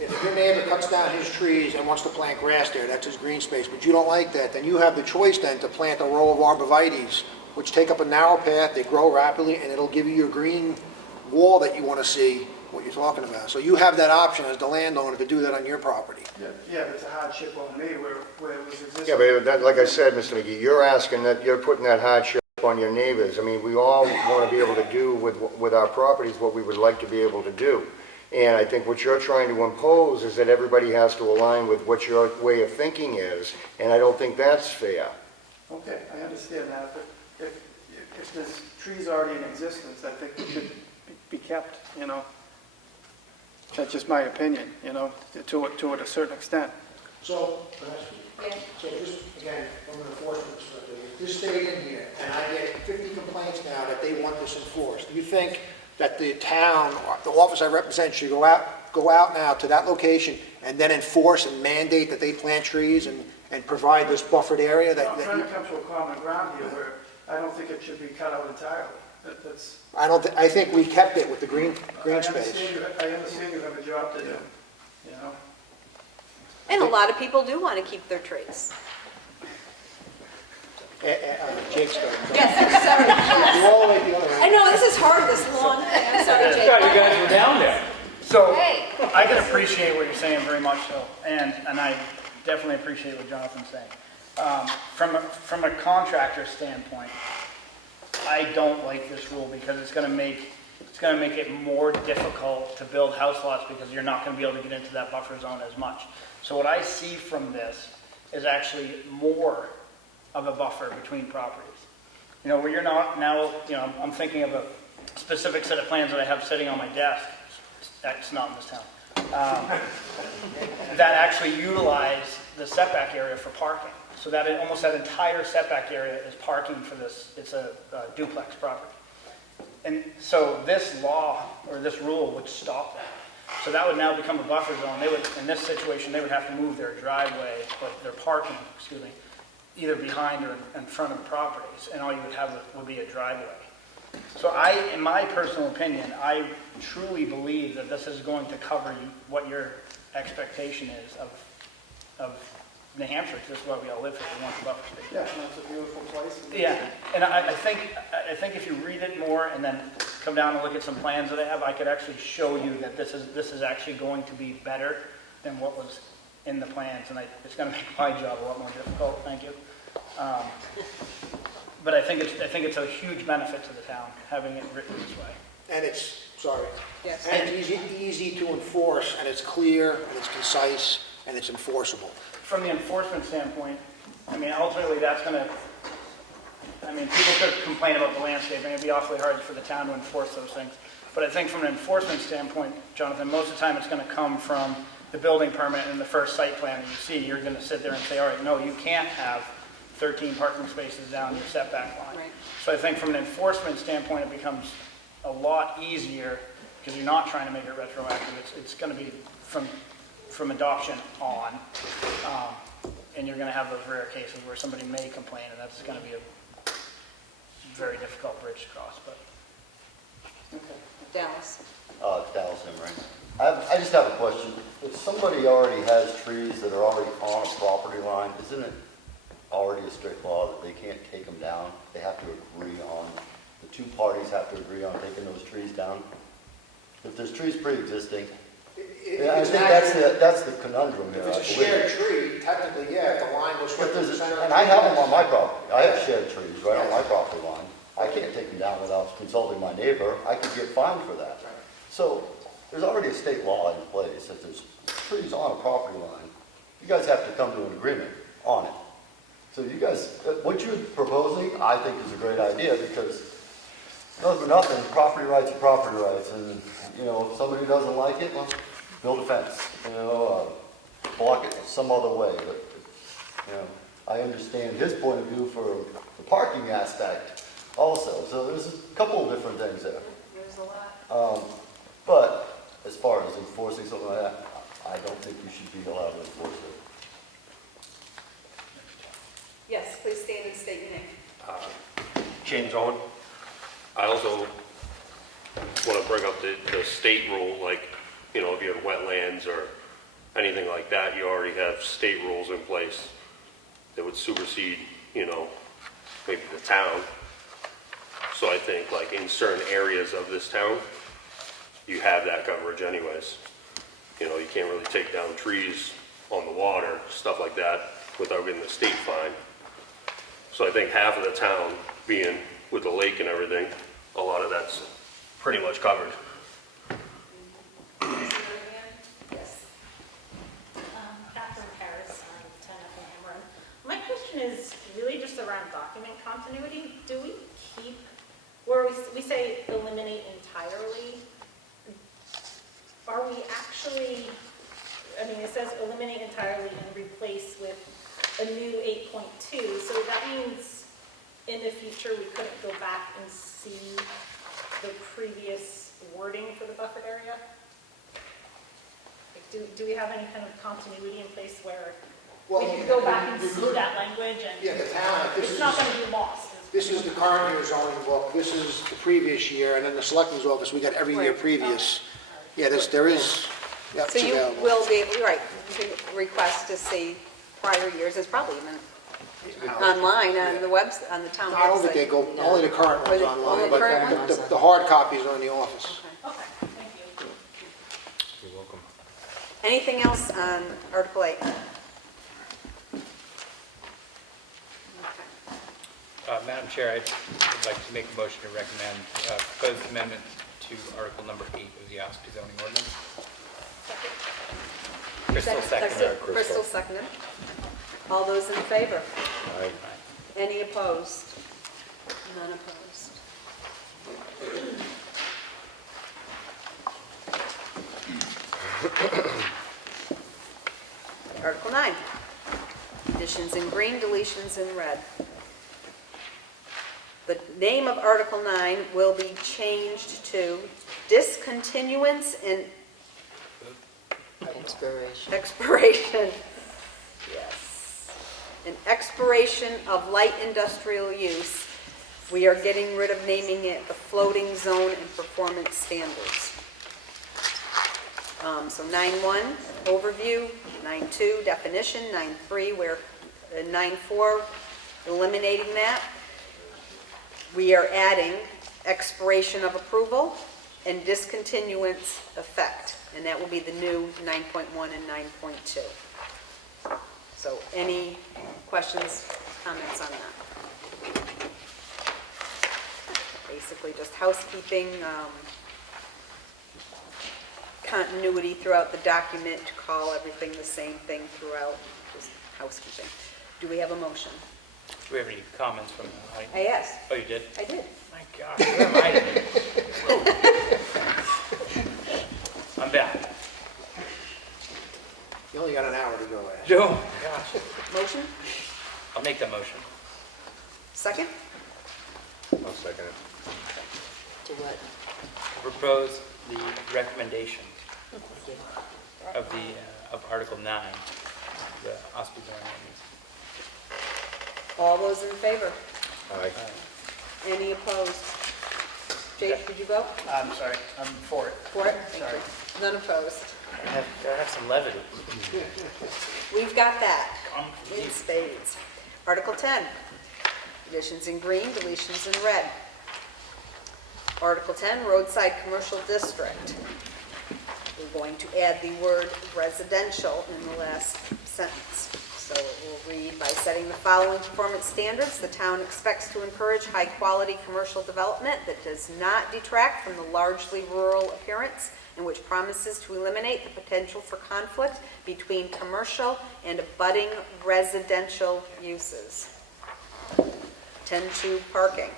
if your neighbor cuts down his trees and wants to plant grass there, that's his green space, but you don't like that, then you have the choice then to plant a row of arborvitaes, which take up a narrow path, they grow rapidly, and it'll give you your green wall that you want to see, what you're talking about. So you have that option as the landowner to do that on your property. Yeah, but it's a hardship on me where it was existing. Yeah, but like I said, Mr. McGee, you're putting that hardship on your neighbors. I mean, we all want to be able to do with our properties what we would like to be able to do. And I think what you're trying to impose is that everybody has to align with what your way of thinking is, and I don't think that's fair. Okay, I understand that, but if there's trees already in existence, I think they should be kept, That's just my opinion, to a certain extent. So, so just, again, from an enforcement perspective, if this stayed in here, and I get 50 complaints now that they want this enforced, do you think that the town, the office I represent, should go out now to that location and then enforce and mandate that they plant trees and provide this buffered area that I'm trying you... to come to a common ground here where I don't think it should be cut out entirely. That's. I think we kept it with the green space. I understand you have a job to do, And a lot of people do want to keep their trees. Jake's got it. Yes, sorry. Go all the way the other way. I know, this is hard, this long thing. I'm sorry, I Jake. thought you guys were down there. So, Hey. I can appreciate what you're saying very much so, and I definitely appreciate what Jonathan's saying. From a contractor standpoint, I don't like this rule because it's going to make it more difficult to build house lots because you're not going to be able to get into that buffer zone as much. So what I see from this is actually more of a buffer between properties. Where you're not now, I'm thinking of a specific set of plans that I have sitting on my desk. That's not in this town. That actually utilize the setback area for parking. So that almost that entire setback area is parking for this. It's a duplex property. And so this law or this rule would stop that. So that would now become a buffer zone. They would, in this situation, they would have to move their driveway, or their parking, excuse me, either behind or in front of the properties, and all you would have would be a driveway. So in my personal opinion, I truly believe that this is going to cover what your expectation is of New Hampshire, because this is why we all live here, we want the buffer state. Yeah, and that's a beautiful place. Yeah, and I think if you read it more and then come down and look at some plans that I have, I could actually show you that this is actually going to be better than what was in the plans, and it's going to make my job a lot more difficult. Thank you. But I think it's a huge benefit to the town having it written this way. And it's, sorry. Yes. And it's easy to enforce, and it's clear, and it's concise, and it's enforceable. From the enforcement standpoint, I mean, ultimately that's going to, I mean, people could complain about the landscaping. It'd be awfully hard for the town to enforce those things. But I think from an enforcement standpoint, Jonathan, most of the time it's going to come from the building permit and the first site plan that you see. You're going to sit there and say, all right, no, you can't have 13 parking spaces down your setback line. Right. So I think from an enforcement standpoint, it becomes a lot easier because you're not trying to make it retroactive. It's going to be from adoption on, and you're going to have those rare cases where somebody may complain, and that's going to be a very difficult bridge to cross. But Dallas. Dallas Emery. I just have a question. If somebody already has trees that are already on a property line, isn't it already a strict law that they can't take them down? They have to agree on, the two parties have to agree on taking those trees down? If there's trees pre-existing, I think that's the conundrum here, If I it's a believe. shared tree, technically, yeah, if the line goes But straight through the center. and I have them on my property. I have shared trees right on my property line. I can't take them down without consulting my neighbor. I could get fined for that. So there's already a state law in place that there's trees on a property line. You guys have to come to an agreement on it. So you guys, what you're proposing, I think is a great idea because no for nothing, property rights are property rights. And, you know, if somebody doesn't like it, well, build a fence, block it some other way. But, you know, I understand his point of view for the parking aspect also. So there's a couple of different things there. There's a lot. But as far as enforcing something like that, I don't think you should be allowed to enforce it. Yes, please stand and state your name. James Owen. I also want to bring up the state rule, like, you know, if you have wetlands or anything like that, you already have state rules in place that would supersede, you know, maybe the town. So I think, like, in certain areas of this town, you have that coverage anyways. You know, you can't really take down trees on the water, stuff like that, without getting the state fine. So I think half of the town being with the lake and everything, a lot of that's pretty much covered. Yes. Catherine Harris, I'm 10 up in Cameron. My question is really just around document continuity. Do we keep, where we say eliminate entirely, are we actually, I mean, it says eliminate entirely and replace with a new 8.2, so that means in the future we couldn't go back and see the previous wording for the buffered area? Like, do we have any kind of continuity in place where we can go back and see that language and Yeah, the town, it's not going to be lost? This is the current year zoning book, this is the previous year, and then the selectmen's office, we got every year Right. previous. Yeah, there is, yeah, So it's you available. will be, you're right, you can request to see prior years, it's probably even online on the website, on the town website. I don't think they go, only the current ones Only online, the current but ones? the hard copies are in the office. Okay. Okay, thank you. You're welcome. Anything else on Article 8? Madam Chair, I'd like to make a motion to recommend proposed amendment to Article number 8 of the Ossipee zoning ordinance. Crystal seconded. Crystal seconded. All those in favor? Aye. Any opposed? None opposed. Article 9. Additions in green, deletions in red. The name of Article 9 will be changed to discontinuance and Expiration, yes. An expiration of light industrial use. We are getting rid of naming it the floating zone and performance standards. So 9.1, overview, 9.2, definition, 9.3, where, 9.4, eliminating that. We are adding expiration of approval and discontinuance effect, and that will be the new 9.1 and 9.2. So any questions, comments on that? Basically just housekeeping, continuity throughout the document to call everything the same thing throughout, just housekeeping. Do we have a motion? Do we have any comments from the audience? I asked. Oh, you did? I did. My gosh, where am I today? I'm back. You only got an hour to go, Ash. Oh, my gosh. Motion? I'll make that motion. Second? I'll second it. To what? Propose the recommendation of of Article 9, the Ossipee zoning ordinance. All those in favor? Aye. Any opposed? Jake, did you vote I'm sorry, I'm for it. for it? Thank Sorry. you. None opposed. Gotta have some levity. We've got that I'm in spades. Article 10, additions in green, deletions in red. Article 10, roadside commercial district. We're going to add the word residential in the last sentence. So it will read, by setting the following performance standards, the town expects to encourage high-quality commercial development that does not detract from the largely rural appearance and which promises to eliminate the potential for conflict between commercial and abutting residential uses. 10.2, parking.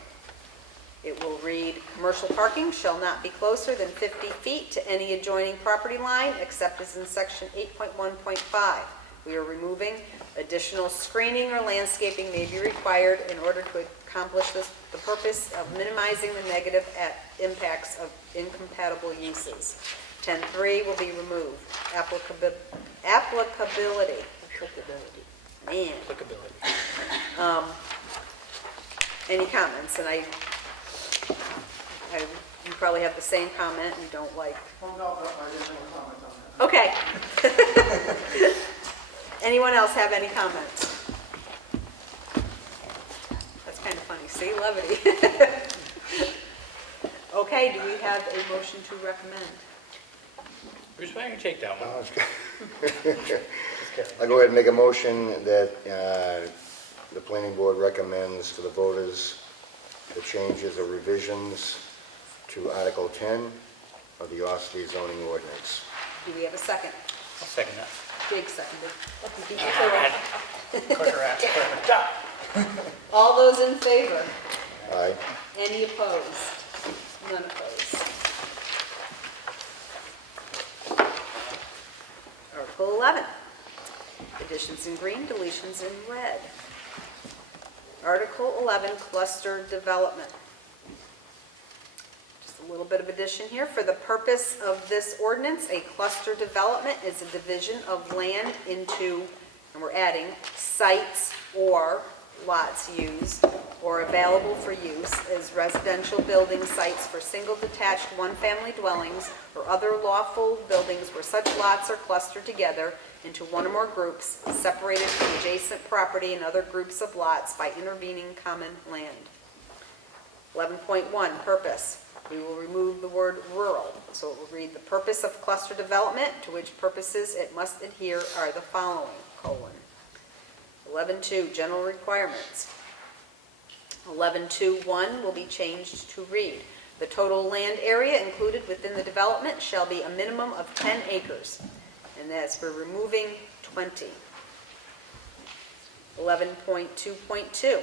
It will read, commercial parking shall not be closer than 50 feet to any adjoining property line except as in section 8.1.5. We are removing additional screening or landscaping may be required in order to accomplish the purpose of minimizing the negative impacts of incompatible uses. 10.3 will be removed. Applicability. Man. Applicability. Any comments? And you probably have the same comment you don't like. Oh, no, I didn't have a comment on that. Okay. Anyone else have any comments? That's kind of funny. See, levity. Okay, do we have a motion to recommend? Bruce, why don't you take that one? Oh, Just kidding. I'll go ahead and make a motion that the planning board recommends to the voters the changes or revisions to Article 10 of the Ossipee zoning ordinance. Do we have a second? I'll second that. Jake seconded. quicker ass, quicker job. All those in favor? Aye. Any opposed? None opposed. Article 11, additions in green, deletions in red. Article 11, cluster development. Just a little bit of addition here. For the purpose of this ordinance, a cluster development is a division of land into, and we're adding, sites or lots used or available for use as residential building sites for single detached one-family dwellings or other lawful buildings where such lots are clustered together into one or more groups separated from adjacent property and other groups of lots by intervening common land. 11.1, purpose. We will remove the word rural, so it will read, the purpose of cluster development, to which purposes it must adhere are the following, colon. 11.2, general requirements. 11.2.1 will be changed to read, the total land area included within the development shall be a minimum of 10 acres, and that's for removing 20. 11.2.2,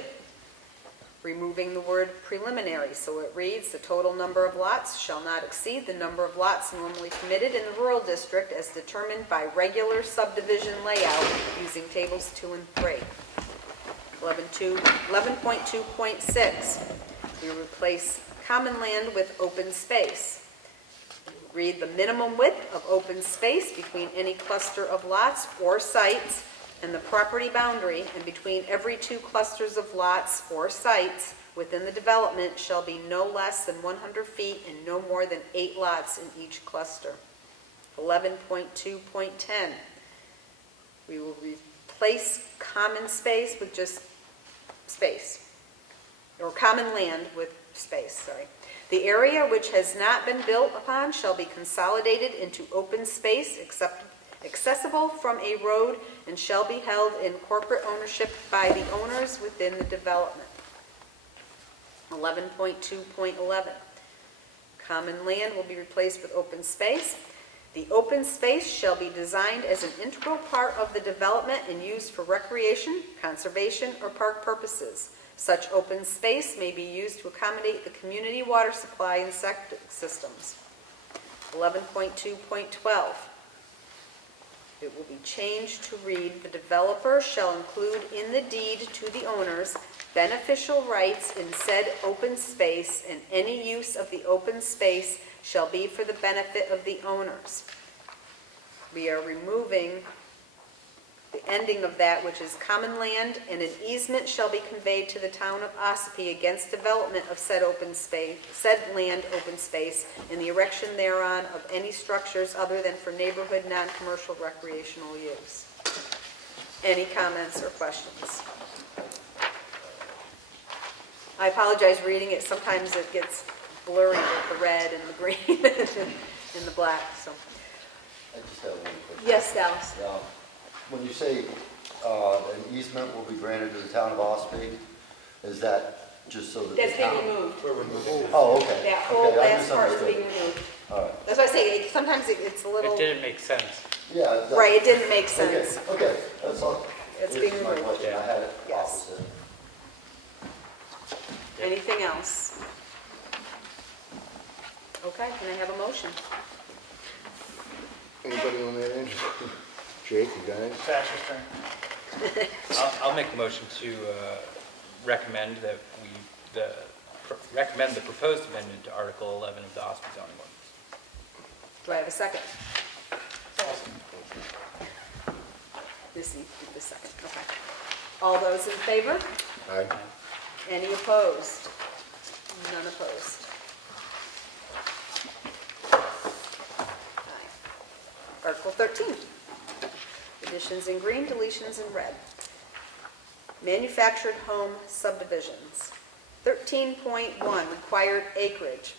removing the word preliminary, so it reads, the total number of lots shall not exceed the number of lots normally permitted in the rural district as determined by regular subdivision layout using tables 2 and 3. 11.2.6, we replace common land with open space. Read the minimum width of open space between any cluster of lots or sites and the property boundary, and between every two clusters of lots or sites within the development shall be no less than 100 feet and no more than 8 lots in each cluster. 11.2.10, we will replace common space with just space, or common land with space, sorry. The area which has not been built upon shall be consolidated into open space accessible from a road and shall be held in corporate ownership by the owners within the development. 11.2.11, common land will be replaced with open space. The open space shall be designed as an integral part of the development and used for recreation, conservation, or park purposes. Such open space may be used to accommodate the community water supply and septic systems. 11.2.12. It will be changed to read, the developer shall include in the deed to the owners beneficial rights in said open space, and any use of the open space shall be for the benefit of the owners. We are removing the ending of that, which is common land, and an easement shall be conveyed to the town of Ossipee against development of said open space, said land open space, and the erection thereon of any structures other than for neighborhood non-commercial recreational use. Any comments or questions? I apologize reading it. Sometimes it gets blurry with the red and the green and the black. So. I just have one question. Yes, Dallas. When you say an easement will be granted to the town of Ossipee, is that just so that the That's being town? removed. Oh, okay. That whole Okay, I last part is being misunderstood. removed. All right. That's why I say sometimes it's a little. It didn't make sense. Yeah. that- Right, it didn't make sense. Okay, that's all. It's This being is my removed. question. I had it Yes. opposite. Anything else? Okay, can I have a motion? Anybody on that end? Jake, you got it? Sasha's turn. I'll make a motion to recommend that recommend the proposed amendment to Article 11 of the Ossipee zoning ordinance. Do I have a second? This needs to be the second, okay. All those in favor? Aye. Any opposed? None opposed. Aye. Article 13. Additions in green, deletions in red. Manufactured home subdivisions. 13.1, required acreage.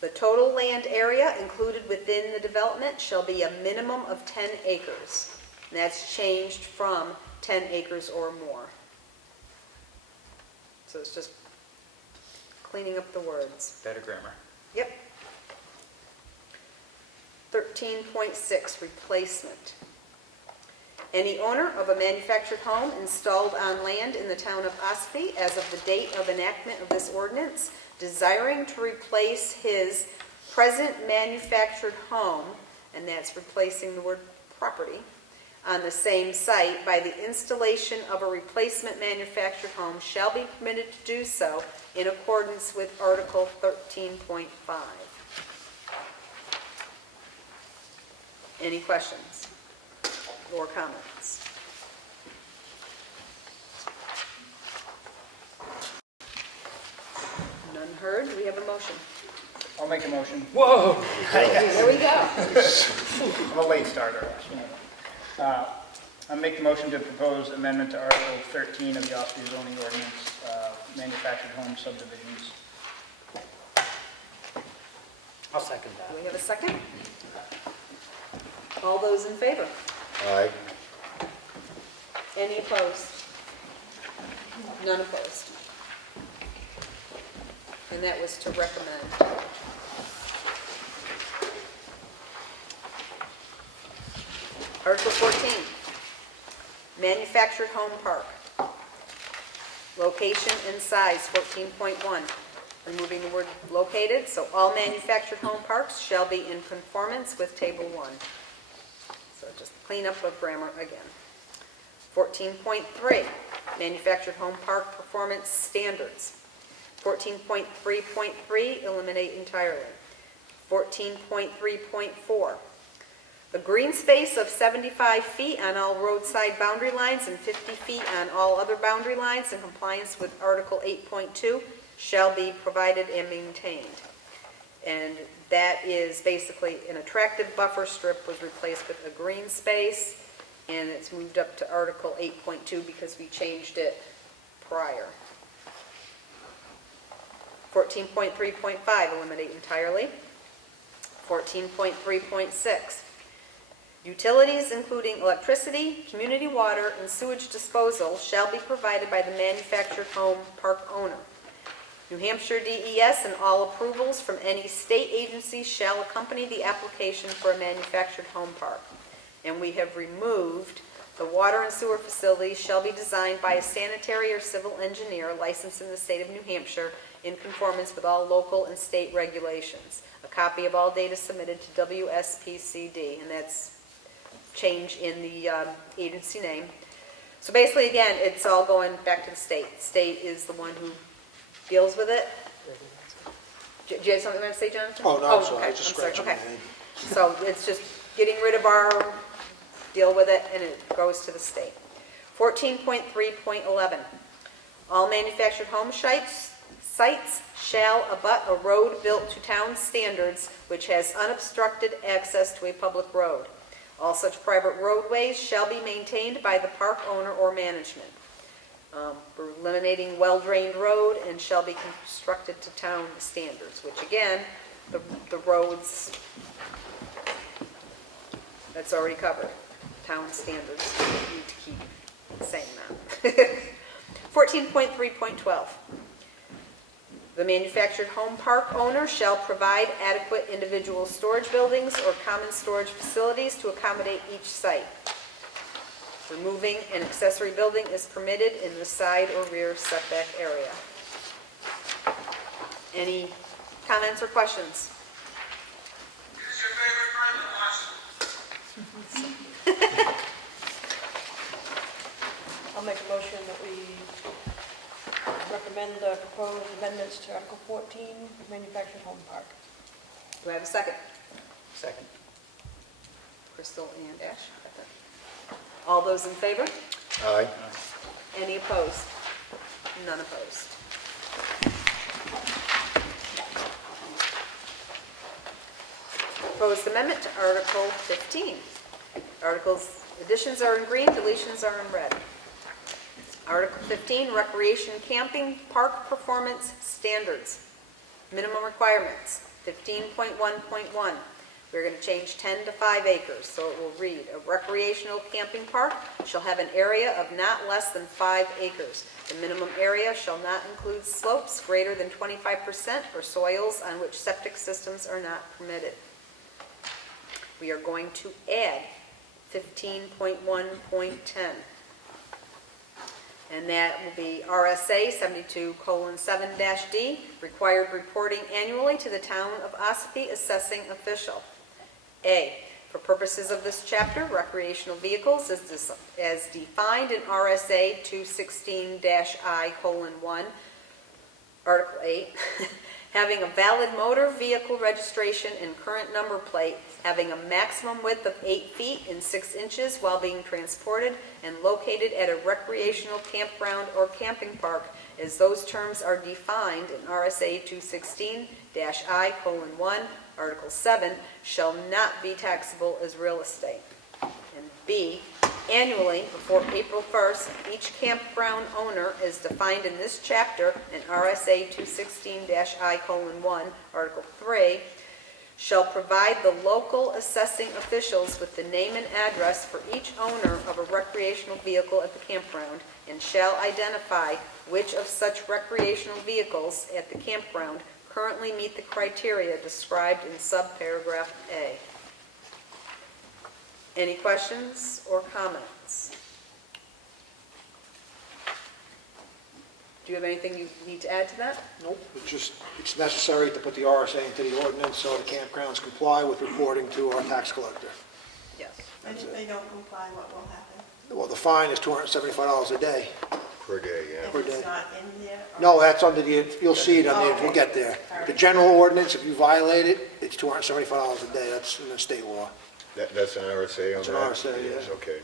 The total land area included within the development shall be a minimum of 10 acres. And that's changed from 10 acres or more. So it's just cleaning up the words. Better grammar. Yep. 13.6, replacement. Any owner of a manufactured home installed on land in the town of Ossipee as of the date of enactment of this ordinance, desiring to replace his present manufactured home, and that's replacing the word property, on the same site by the installation of a replacement manufactured home shall be permitted to do so in accordance with Article 13.5. Any questions or comments? None heard. Do we have a motion? I'll make a motion. Whoa! There we go. I'm a late starter. You know. I make the motion to propose amendment to Article 13 of the Ossipee zoning ordinance, manufactured home subdivisions. I'll second Do that. we have a second? All those in favor? Aye. Any opposed? None opposed. And that was to recommend. Article 14, manufactured home park. Location and size, 14.1. Removing the word located, so all manufactured home parks shall be in conformance with Table 1. So just clean up of grammar again. 14.3, manufactured home park performance standards. 14.3.3, eliminate entirely. 14.3.4, a green space of 75 feet on all roadside boundary lines and 50 feet on all other boundary lines in compliance with Article 8.2 shall be provided and maintained. And that is basically an attractive buffer strip was replaced with a green space, and it's moved up to Article 8.2 because we changed it prior. 14.3.5, eliminate entirely. 14.3.6, utilities including electricity, community water, and sewage disposal shall be provided by the manufactured home park owner. New Hampshire DES and all approvals from any state agency shall accompany the application for a manufactured home park. And we have removed the water and sewer facilities shall be designed by a sanitary or civil engineer licensed in the state of New Hampshire in conformance with all local and state regulations. A copy of all data submitted to WSPCD, and that's change in the agency name. So basically, again, it's all going back to the state. State is the one who deals with it. Do you have something you want to say, Jonathan? Oh, no, I'm sorry, okay. I was just I'm sorry, scratching my okay. head. So it's just getting rid of our, deal with it, and it goes to the state. 14.3.11, all manufactured home sites shall abut a road built to town standards which has unobstructed access to a public road. All such private roadways shall be maintained by the park owner or management. We're eliminating well-drained road and shall be constructed to town standards, which again, the roads, that's already covered. Town standards, we need to keep saying that. 14.3.12. The manufactured home park owner shall provide adequate individual storage buildings or common storage facilities to accommodate each site. Removing an accessory building is permitted in the side or rear setback area. Any comments or questions? I'll make a motion that we recommend the proposed amendments to Article 14, manufactured home park. Do I have a second? Second. Crystal and Ash. All those in favor? Aye. Any opposed? None opposed. Proposed amendment to Article 15. Articles, additions are in green, deletions are in red. Article 15, recreation camping park performance standards. Minimum requirements, 15.1.1. We're going to change 10 to 5 acres, so it will read, a recreational camping park shall have an area of not less than 5 acres. The minimum area shall not include slopes greater than 25% or soils on which septic systems are not permitted. We are going to add 15.1.10. And that will be RSA 72:7-D, required reporting annually to the town of Ossipee assessing official. A, for purposes of this chapter, recreational vehicles as defined in RSA 216-I:1, Article 8, having a valid motor vehicle registration and current number plate, having a maximum width of 8 feet and 6 inches while being transported and located at a recreational campground or camping park as those terms are defined in RSA 216-I:1, Article 7, shall not be taxable as real estate. And B, annually, before April 1st, each campground owner as defined in this chapter in RSA 216-I:1, Article 3, shall provide the local assessing officials with the name and address for each owner of a recreational vehicle at the campground and shall identify which of such recreational vehicles at the campground currently meet the criteria described in subparagraph A. Any questions or comments? Do you have anything you need to add to that? Nope, it's necessary to put the RSA into the ordinance so the campgrounds comply with reporting to our tax collector. Yes. And if they don't comply, what will happen? Well, the fine is $275 a day. Per day, yeah. If it's not in there? No, that's under the, you'll see it on the, we'll get there. The general ordinance, if you violate it, it's $275 a day, that's in the state law. That's an RSA on It's that? an RSA, yeah. Yes, okay.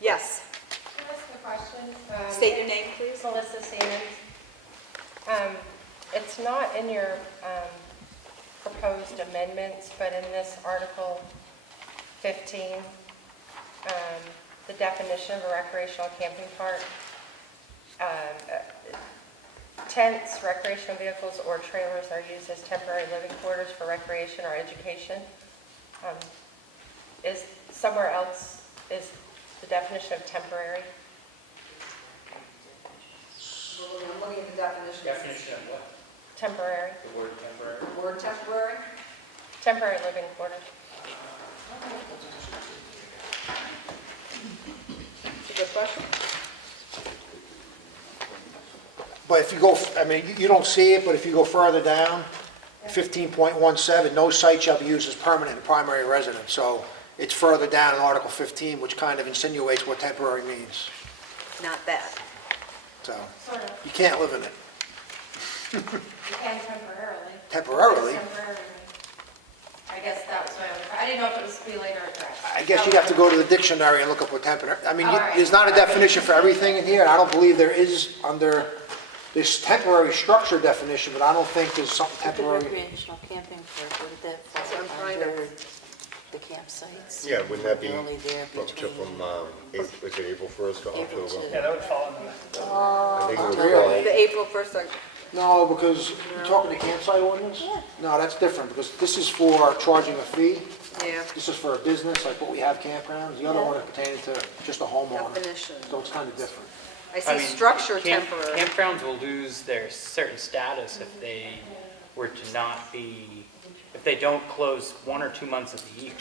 Yes, Can I ask a question? state your name, please. Melissa Siemens. It's not in your proposed amendments, but in this Article 15, the definition of a recreational camping park, tents, recreational vehicles, or trailers are used as temporary living quarters for recreation or education. Is somewhere else, is the definition of temporary? I'm looking at the definition. Definition of what? Temporary, The word temporary? Word temporary? temporary living quarters. It's a good question. But if you go, I mean, you don't see it, but if you go further down, 15.17, no site shall be used as permanent and primary residence. So it's further down in Article 15, which kind of insinuates what temporary means. Not that. So Sort of. you can't live in it. You can temporarily. Temporarily? Temporarily. I guess that was what I didn't know if it was be later or correct. I guess you'd have to go to the dictionary and look up what temporary, I mean, All right. there's not a definition for everything in here, and I don't believe there is under this temporary structure definition, but I don't think there's something The temporary. recreational camping park, wouldn't that That's what I'm fall trying to- under the campsites? Yeah, wouldn't that be Only there up to between... was it April 1st to April October? to- Yeah, that would fall into that. I think it would Really? The April 1st, No, because you're talking the campsite ordinance? No, that's different, because this is for charging a fee. yeah, This is for a business, like what we have campgrounds. The other one is pertaining to just a homeowner. definition. So it's kind of different. I see mean, structure camp- temporary. Campgrounds will lose their certain status if they were to not be, if they don't close 1 or 2 months of the year.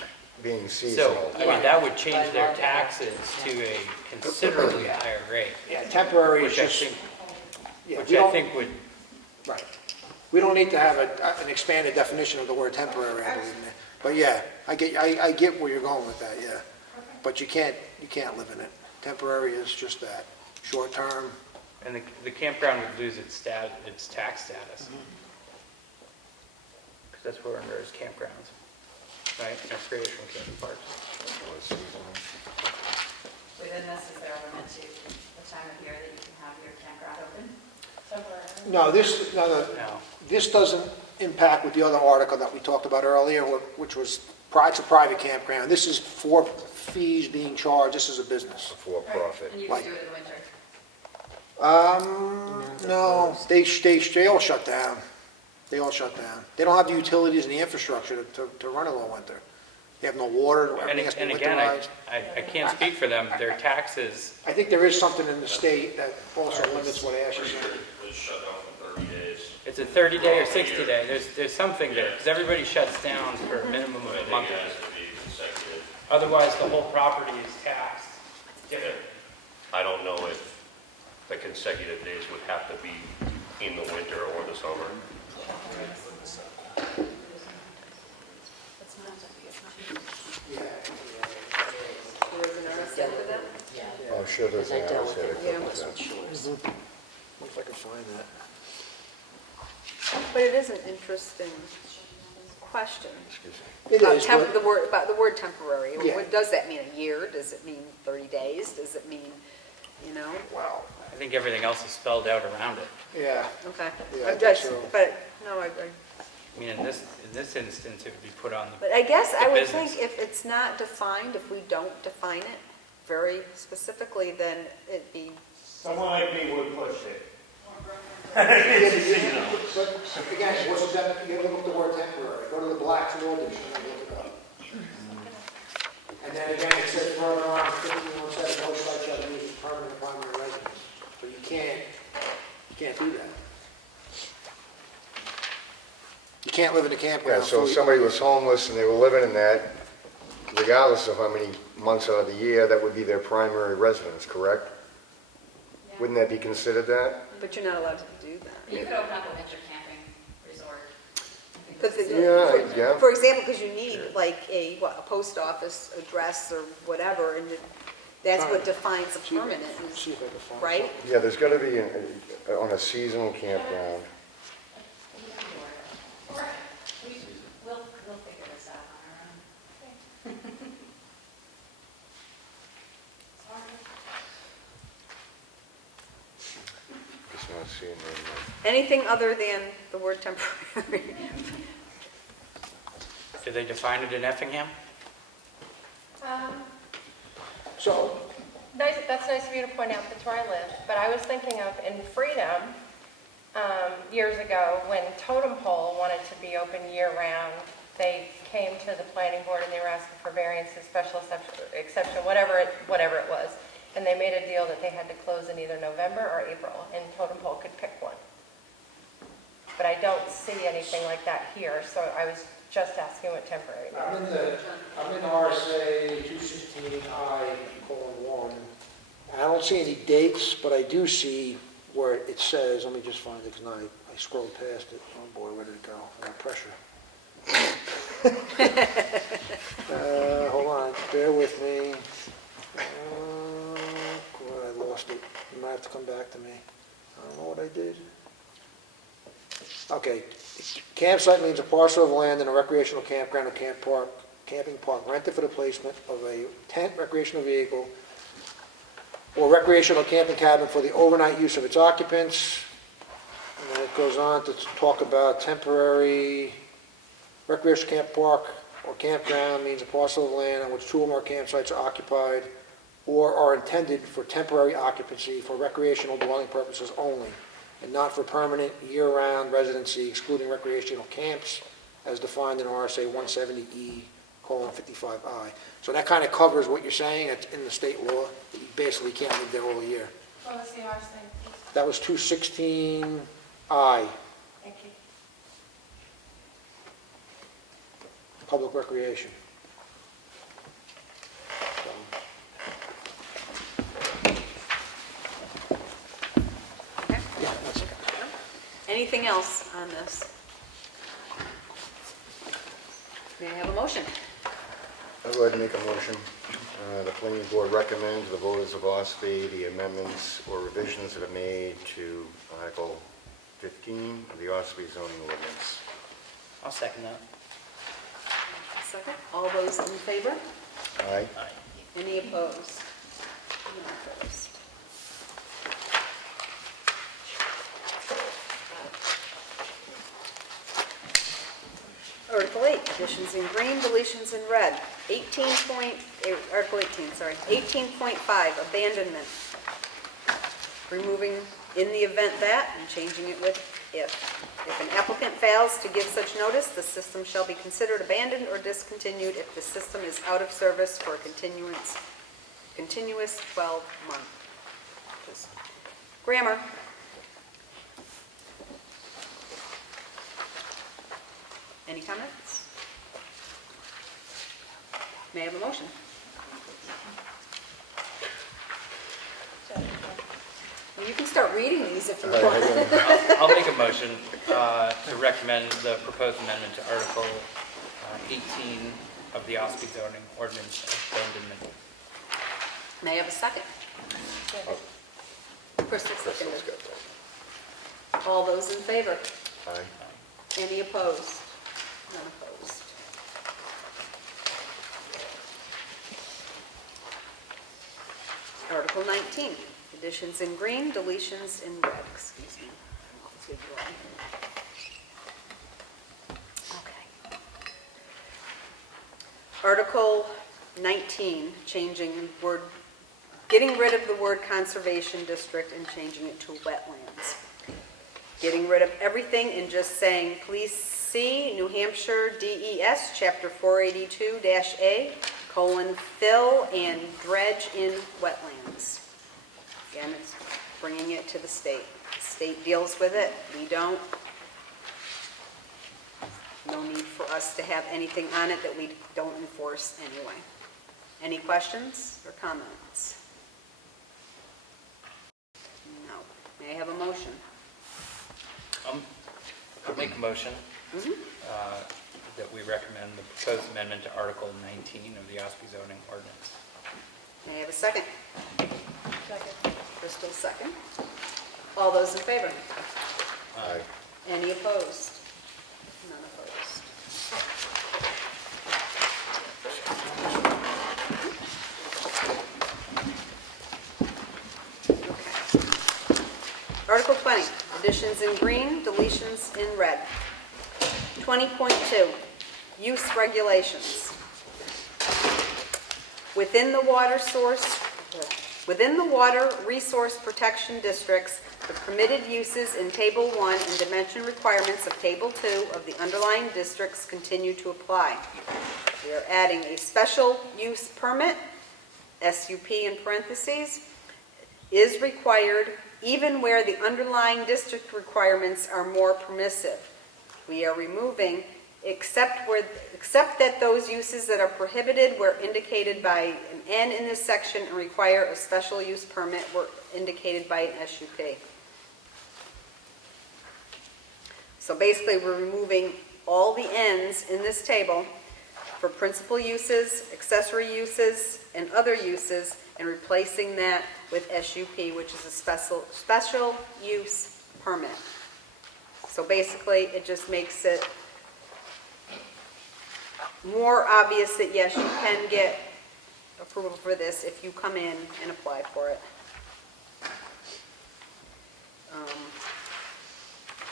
Being So, seasonal. I mean, that would change their taxes to a considerably higher rate, Yeah, temporary is which I just, think, yeah, which we I don't, think would, right. We don't need to have an expanded definition of the word temporary, I believe. But yeah, I get where you're going with that, yeah. But you can't live in it. Temporary is just that, short term. and the campground would lose its tax status. Because that's what we're under as campgrounds, right? Recreational camping parks. Within this, is there a limit to the time of year that you can have your campground open? No, No. this doesn't impact with the other article that we talked about earlier, which was, it's a private campground. This is for fees being charged, this is a business. For profit. And you Like- can do it in the winter? No, they all shut down. They all shut down. They don't have the utilities and the infrastructure to run it all winter. They have no water, And everything has to be and again, winterized. I can't speak for them, their taxes, I think there is something in the state that also limits what Ash is saying. It's shut down for 30 days. it's a 30-day or 60-day, there's something there, because everybody shuts down for a minimum of a month. It has to be consecutive. Otherwise, the whole property is taxed different. I don't know if the consecutive days would have to be in the winter or the summer. There is an RSA for that? Oh, sure, there's an Because I dealt with RSA it that Yeah. covers once that. with shores. If I can find that. But it is an interesting question. Excuse me. It About is, but about the word temporary. Yeah. What does that mean? A year? Does it mean 30 days? Does it mean, wow, I think everything else is spelled out around it. yeah. Okay. Yeah, I I'm think just, so. but, no, I mean, in this instance, it would be put on but I guess I the would business. think if it's not defined, if we don't define it very specifically, then it'd be, Someone like me would push it. But again, what's the you gotta look up the word temporary, go to the Black's Law Dictionary, and look it up. And then again, it says further on, 1517, no site shall be used as permanent primary residence. So you can't do that. You can't live in a Yeah, campground. so if somebody was homeless and they were living in that, regardless of how many months out of the year, that would be their primary residence, correct? Wouldn't that be considered that? but you're not allowed to do that. You could open up a winter camping resort. Yeah. For example, because you need like a post office address or whatever, and That's what defines a permanent, is- See if I can find right? something. Yeah, there's got to be, on a seasonal campground, We'll figure this out on our own. just not seeing it. Anything other than the word temporary? Do they define it in Effingham? So, Nice, that's nice of you to point out, that's where I live, but I was thinking of in Freedom, years ago, when Totem Pole wanted to be open year-round, they came to the planning board and they were asking for variances, special exception, whatever it was, and they made a deal that they had to close in either November or April, and Totem Pole could pick one. But I don't see anything like that here, so I was just asking what temporary means. I'm in RSA 216I:1. I don't see any dates, but I do see where it says, let me just find it, because I scrolled past it. Oh boy, where did it go? I got pressure. Hold on, bear with me. Boy, I lost it. You might have to come back to me. I don't know what I did. Okay, campsite means a parcel of land in a recreational campground or camping park rented for the placement of a tent, recreational vehicle, or recreational camping cabin for the overnight use of its occupants. And then it goes on to talk about temporary recreational camp park or campground means a parcel of land on which two or more campsites are occupied or are intended for temporary occupancy for recreational dwelling purposes only, and not for permanent year-round residency, excluding recreational camps, as defined in RSA 170E:55I. So that kind of covers what you're saying. It's in the state law. You basically can't live there all year. What was the RSA, please? That was 216I, Thank you. public recreation. Yeah, that's it. Anything else on this? May I have a motion? I'll go ahead and make a motion. The planning board recommends the voters of Ossipee the amendments or revisions that are made to Article 15 of the Ossipee zoning ordinance. I'll second that. Second. All those in favor? Aye. Any opposed? None opposed. Article 8, additions in green, deletions in red. Article 18, sorry. 18.5, abandonment. Removing in the event that and changing it with if. If an applicant fails to give such notice, the system shall be considered abandoned or discontinued if the system is out of service for a continuous 12-month. Just grammar. Any comments? May I have a motion? Well, you can start reading these if you want. I'll make a motion to recommend the proposed amendment to Article 18 of the Ossipee zoning ordinance abandonment. May I have a second? Crystal seconded. Crystal's got that. All those in favor? Aye. Any opposed? None opposed. Article 19, additions in green, deletions in red, excuse me. Okay. Article 19, getting rid of the word conservation district and changing it to wetlands. Getting rid of everything and just saying, please see New Hampshire DES, Chapter 482-A, fill and dredge in wetlands. Again, it's bringing it to the state. The state deals with it, we don't. No need for us to have anything on it that we don't enforce anyway. Any questions or comments? No. May I have a motion? I'll make a motion that we recommend the proposed amendment to Article 19 of the Ossipee zoning ordinance. May I have a second? Second. Crystal, second. All those in favor? Aye. Any opposed? None opposed. Okay. Article 20, additions in green, deletions in red. 20.2, use regulations. Within the water resource protection districts, the permitted uses in Table 1 and dimension requirements of Table 2 of the underlying districts continue to apply. We are adding a special use permit, SUP in parentheses, is required even where the underlying district requirements are more permissive. We are removing except that those uses that are prohibited were indicated by an N in this section and require a special use permit were indicated by an SUP. So basically, we're removing all the N's in this table for principal uses, accessory uses, and other uses, and replacing that with SUP, which is a special use permit. So basically, it just makes it more obvious that yes, you can get approval for this if you come in and apply for it.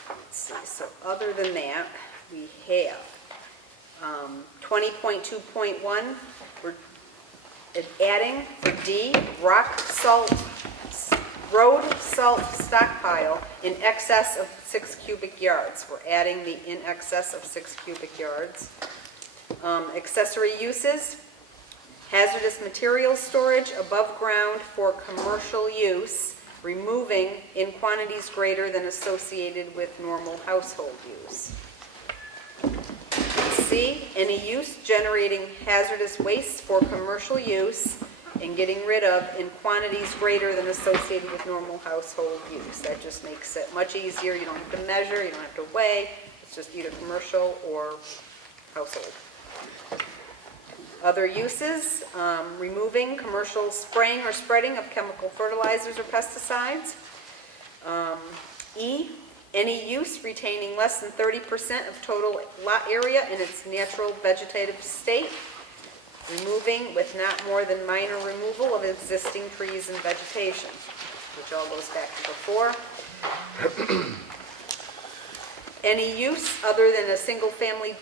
Let's see, so other than that, we have 20.2.1, we're adding for D, road salt stockpile in excess of 6 cubic yards. We're adding the in excess of 6 cubic yards. Accessory uses, hazardous materials storage above ground for commercial use, removing in quantities greater than associated with normal household use. C, any use generating hazardous waste for commercial use and getting rid of in quantities greater than associated with normal household use. That just makes it much easier. You don't have to measure, you don't have to weigh. It's just either commercial or household. Other uses, removing commercial spraying or spreading of chemical fertilizers or pesticides. E, any use retaining less than 30% of total lot area in its natural vegetative state, removing with not more than minor removal of existing trees and vegetation, which all goes back to before. Any use other than a single-family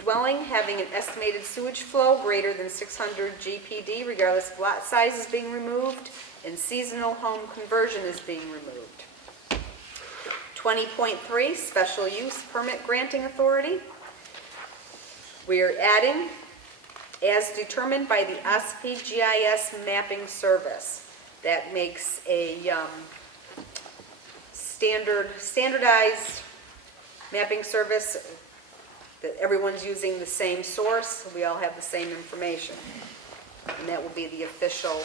dwelling having an estimated sewage flow greater than 600 GPD, regardless of lot size, is being removed, and seasonal home conversion is being removed. 20.3, special use permit granting authority. We are adding, as determined by the Ossipee GIS mapping service. That makes a standardized mapping service that everyone's using the same source, we all have the same information. And that will be the official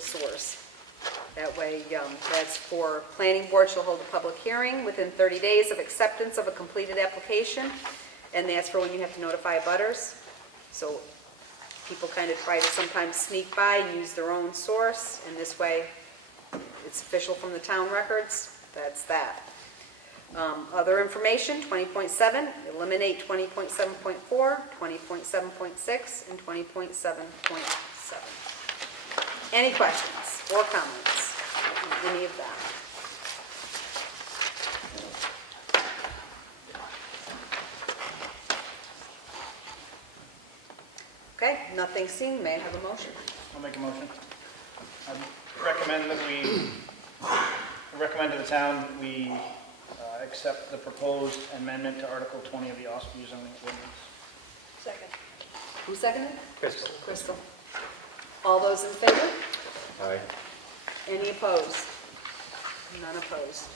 source. That way, that's for planning board shall hold a public hearing within 30 days of acceptance of a completed application, and that's for when you have to notify abutters. So people kind of try to sometimes sneak by and use their own source, and this way it's official from the town records. That's that. Other information, 20.7, eliminate 20.7.4, 20.7.6, and 20.7.7. Any questions or comments on any of that? Okay, nothing seen. May I have a motion? I'll make a motion. I recommend to the town that we accept the proposed amendment to Article 20 of the Ossipee zoning ordinance. Second. Who seconded? Crystal. Crystal. All those in favor? Aye. Any opposed? None opposed.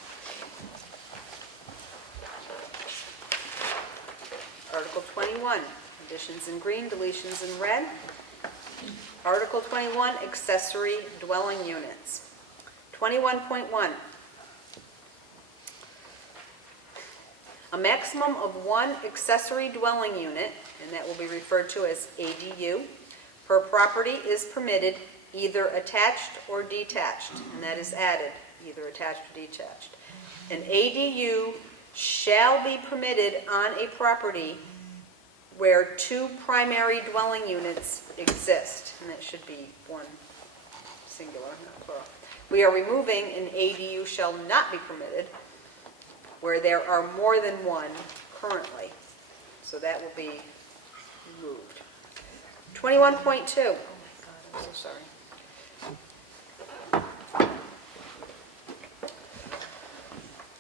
Article 21, additions in green, deletions in red. Article 21, accessory dwelling units. 21.1. A maximum of one accessory dwelling unit and that will be referred to as ADU, per property is permitted either attached or detached, and that is added, either attached or detached. An ADU shall be permitted on a property where two primary dwelling units exist, and that should be one singular, not plural. We are removing an ADU shall not be permitted where there are more than one currently. So that will be removed. 21.2. Oh my God, I'm so sorry.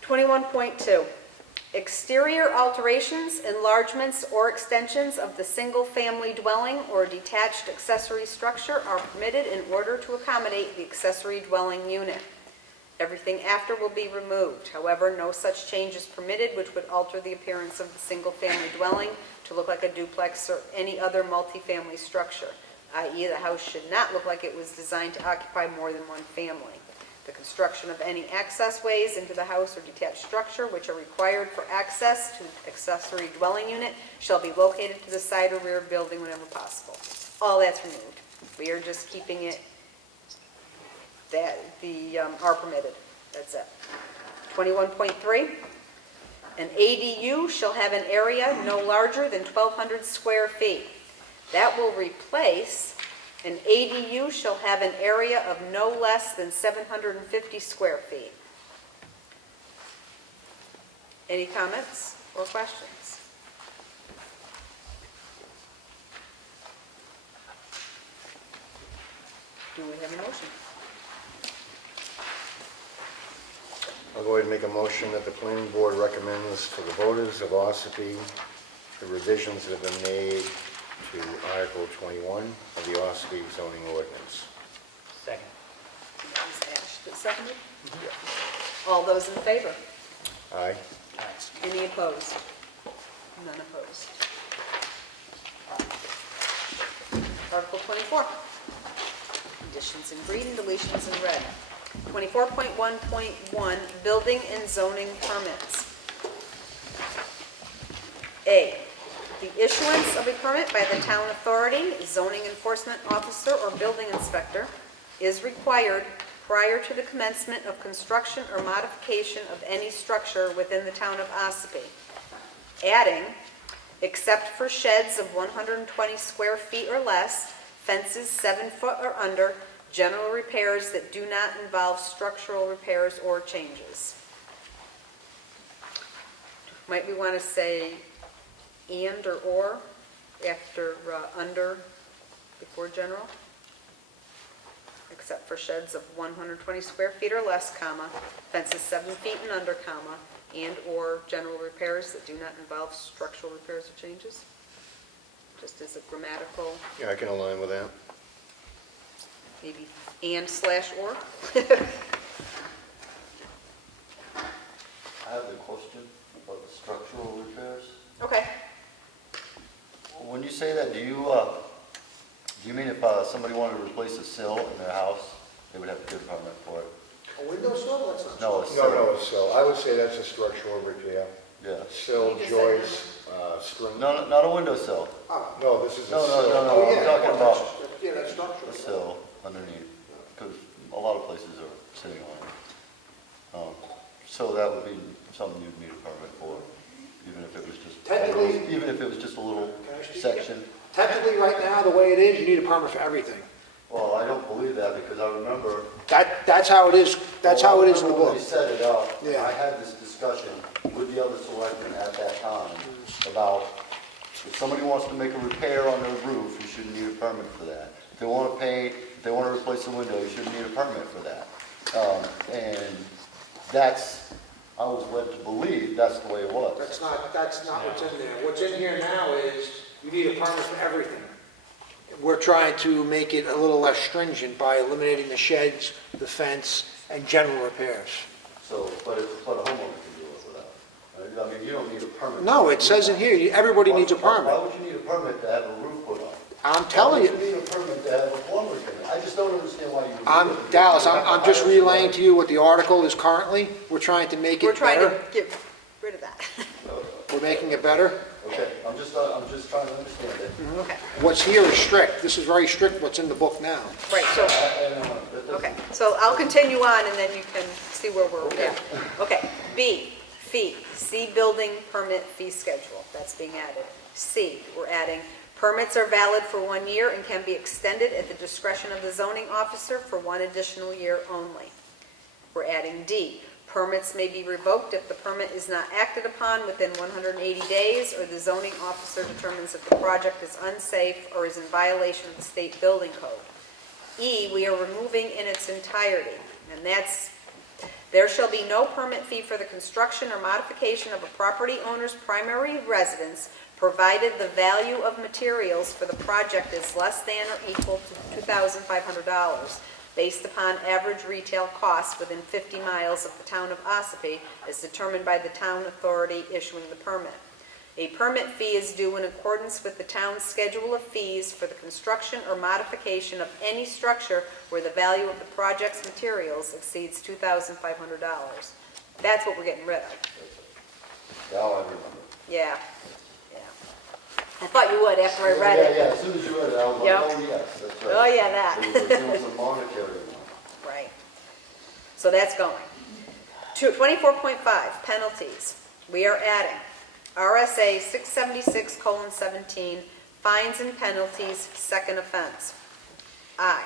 21.2. Exterior alterations, enlargements, or extensions of the single-family dwelling or detached accessory structure are permitted in order to accommodate the accessory dwelling unit. Everything after will be removed. However, no such change is permitted which would alter the appearance of the single-family dwelling to look like a duplex or any other multifamily structure, i.e. the house should not look like it was designed to occupy more than one family. The construction of any access ways into the house or detached structure which are required for access to the accessory dwelling unit shall be located to the side or rear of the building whenever possible. All that's removed. We are just keeping it that are permitted. That's it. 21.3. An ADU shall have an area no larger than 1,200 square feet. That will replace an ADU shall have an area of no less than 750 square feet. Any comments or questions? Do we have a motion? I'll go ahead and make a motion that the planning board recommends to the voters of Ossipee the revisions that have been made to Article 21 of the Ossipee zoning ordinance. Second. That was Ash that seconded? All those in favor? Aye. Any opposed? None opposed. Article 24. Additions in green, deletions in red. 24.1.1, building and zoning permits. A, the issuance of a permit by the town authority, zoning enforcement officer, or building inspector is required prior to the commencement of construction or modification of any structure within the town of Ossipee. Adding, except for sheds of 120 square feet or less, fences 7 foot or under, general repairs that do not involve structural repairs or changes. Might we want to say and or after under before general? Except for sheds of 120 square feet or less, comma, fences 7 feet and under, comma, and or general repairs that do not involve structural repairs or changes? Just as a grammatical, Yeah, I can align with that. maybe and/or? I have a question about the structural repairs. Okay. When you say that, do you mean if somebody wanted to replace a sill in their house, they would have to get a permit for it? A windowsill, that's not. No, a sill. No, so I would say that's a structural repair. Yeah. Sill, joists, string. No, not a windowsill. No, this is a No, sill. Oh, I'm yeah. talking about Yeah, that's structural. a sill underneath, because a lot of places are sitting on it. So that would be something you'd need a permit for, even if it was just, Technically- even if it was just a little Can I speak? section. Technically, right now, the way it is, you need a permit for everything. Well, I don't believe that, because I remember. That's how it is, that's how it is in the When book. they set it up, Yeah. I had this discussion with the other selectmen at that time about if somebody wants to make a repair on their roof, you shouldn't need a permit for that. If they want to paint, if they want to replace a window, you shouldn't need a permit for that. And I was led to believe that's the way it was. That's not what's in there. What's in here now is you need a permit for everything. We're trying to make it a little less stringent by eliminating the sheds, the fence, and general repairs. So, but a homeowner can do it without. I mean, you don't need a permit. No, it says in here, everybody needs a Why permit. would you need a permit to have a roof put on? I'm telling Why you, would you need a permit to have a plumber come in? I just don't understand why you would. need it. Dallas, I'm just relaying to you what the article is currently. We're trying to make We're it trying better. to get rid of that. We're making it better. Okay, I'm just trying to understand it. Okay, What's here is strict. This is very strict what's in the book now. right, so, okay, so I'll continue on and then you can see where we're at. Okay, B, fee, see building permit fee schedule, that's being added. C, we're adding, permits are valid for 1 year and can be extended at the discretion of the zoning officer for 1 additional year only. We're adding D, permits may be revoked if the permit is not acted upon within 180 days or the zoning officer determines that the project is unsafe or is in violation of the state building code. E, we are removing in its entirety, and that's, there shall be no permit fee for the construction or modification of a property owner's primary residence, provided the value of materials for the project is less than or equal to $2,500, based upon average retail costs within 50 miles of the town of Ossipee, as determined by the town authority issuing the permit. A permit fee is due in accordance with the town's schedule of fees for the construction or modification of any structure where the value of the project's materials exceeds $2,500. That's what we're getting rid of. Now I remember. Yeah, yeah. I thought you would after I read it. Yeah, as soon as you read it, I was like, Yep. oh, yes, that's right. Oh, yeah, that. There was a monetary one. Right. So that's going. 24.5, penalties. We are adding RSA 676:17, fines and penalties, second offense. I,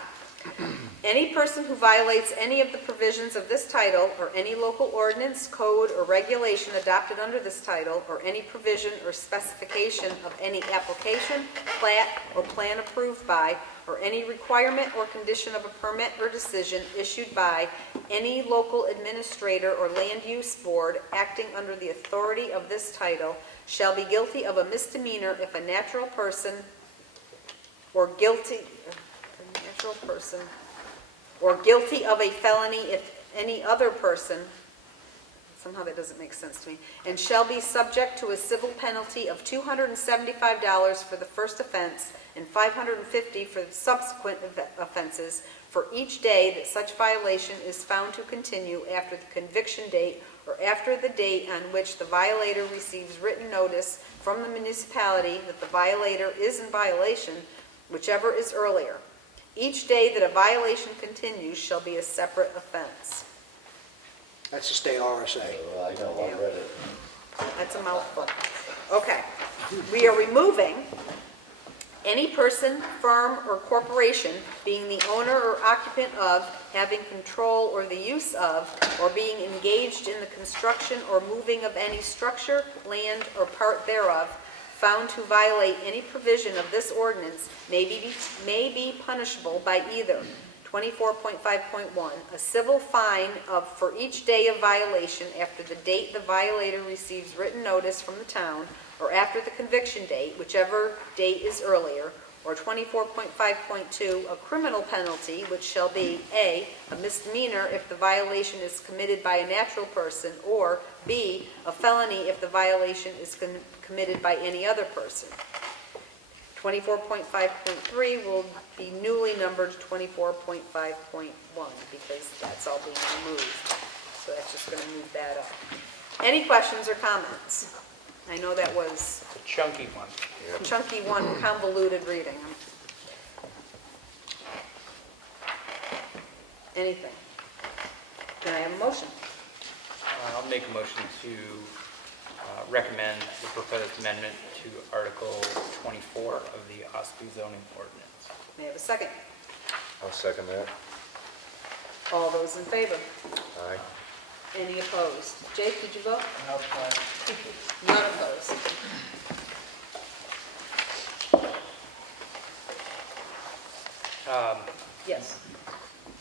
any person who violates any of the provisions of this title or any local ordinance, code, or regulation adopted under this title or any provision or specification of any application, plat, or plan approved by, or any requirement or condition of a permit or decision issued by any local administrator or land use board acting under the authority of this title shall be guilty of a misdemeanor if a natural person or guilty of a felony if any other person, somehow that doesn't make sense to me, and shall be subject to a civil penalty of $275 for the first offense and $550 for the subsequent offenses for each day that such violation is found to continue after the conviction date or after the date on which the violator receives written notice from the municipality that the violator is in violation, whichever is earlier. Each day that a violation continues shall be a separate offense. That's the state RSA. I know, I read it. That's a mouthful. Okay. We are removing any person, firm, or corporation being the owner or occupant of, having control or the use of, or being engaged in the construction or moving of any structure, land, or part thereof, found to violate any provision of this ordinance may be punishable by either 24.5.1, a civil fine of for each day of violation after the date the violator receives written notice from the town, or after the conviction date, whichever date is earlier, or 24.5.2, a criminal penalty, which shall be A, a misdemeanor if the violation is committed by a natural person, or B, a felony if the violation is committed by any other person. 24.5.3 will be newly numbered 24.5.1 because that's all being removed. So that's just going to move that up. Any questions or comments? I know that was A chunky one. a chunky one, convoluted reading. Anything? Can I have a motion? I'll make a motion to recommend the proposed amendment to Article 24 of the Ossipee zoning ordinance. May I have a second? I'll second that. All those in favor? Aye. Any opposed? Jake, did you vote? Nope, None opposed. Yes.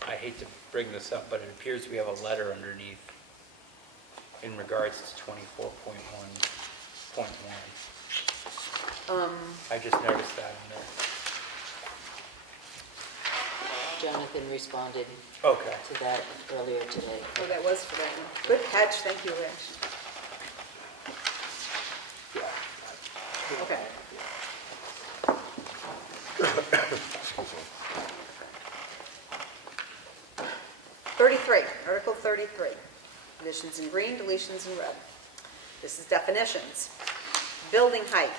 I hate to bring this up, but it appears we have a letter underneath in regards to 24.1.1. I just noticed that in there. Jonathan responded Okay. to that earlier today. Oh, that was for that one. Good catch, thank you, Rich. Okay. Excuse me. 33, Article 33. Additions in green, deletions in red. This is definitions. Building height.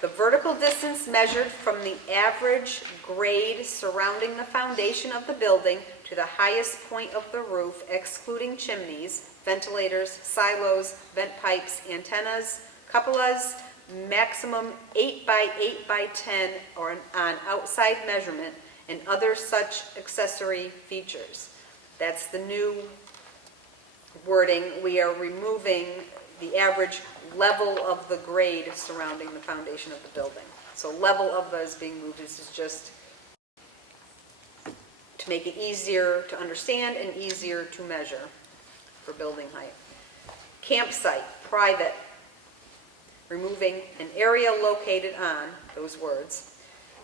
The vertical distance measured from the average grade surrounding the foundation of the building to the highest point of the roof, excluding chimneys, ventilators, silos, vent pipes, antennas, cupolas, maximum 8 by 8 by 10 or on outside measurement, and other such accessory features. That's the new wording. We are removing the average level of the grade surrounding the foundation of the building. So level of those being moved. This is just to make it easier to understand and easier to measure for building height. Campsite, private, removing an area located on, those words,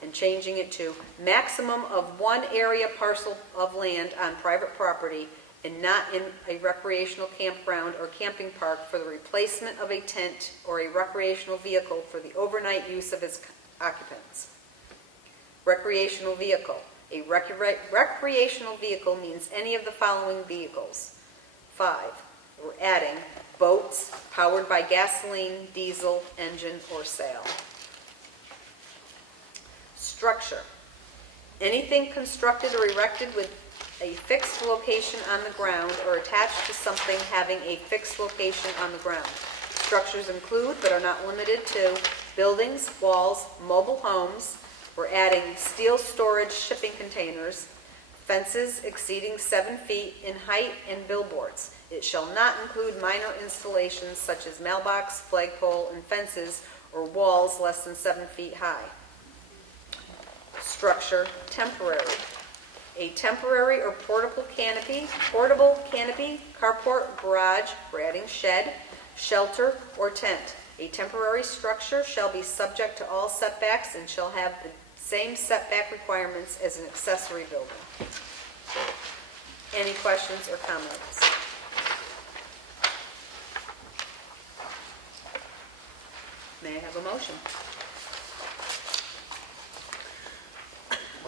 and changing it to maximum of one area parcel of land on private property and not in a recreational campground or camping park for the replacement of a tent or a recreational vehicle for the overnight use of its occupants. Recreational vehicle. A recreational vehicle means any of the following vehicles. 5, we're adding boats powered by gasoline, diesel, engine, or sail. Structure. Anything constructed or erected with a fixed location on the ground or attached to something having a fixed location on the ground. Structures include, but are not limited to, buildings, walls, mobile homes. We're adding steel storage shipping containers, fences exceeding 7 feet in height, and billboards. It shall not include minor installations such as mailbox, flagpole, and fences, or walls less than 7 feet high. Structure, temporary. A temporary or portable canopy, carport, garage, we're adding shed, shelter, or tent. A temporary structure shall be subject to all setbacks and shall have the same setback requirements as an accessory building. Any questions or comments? May I have a motion?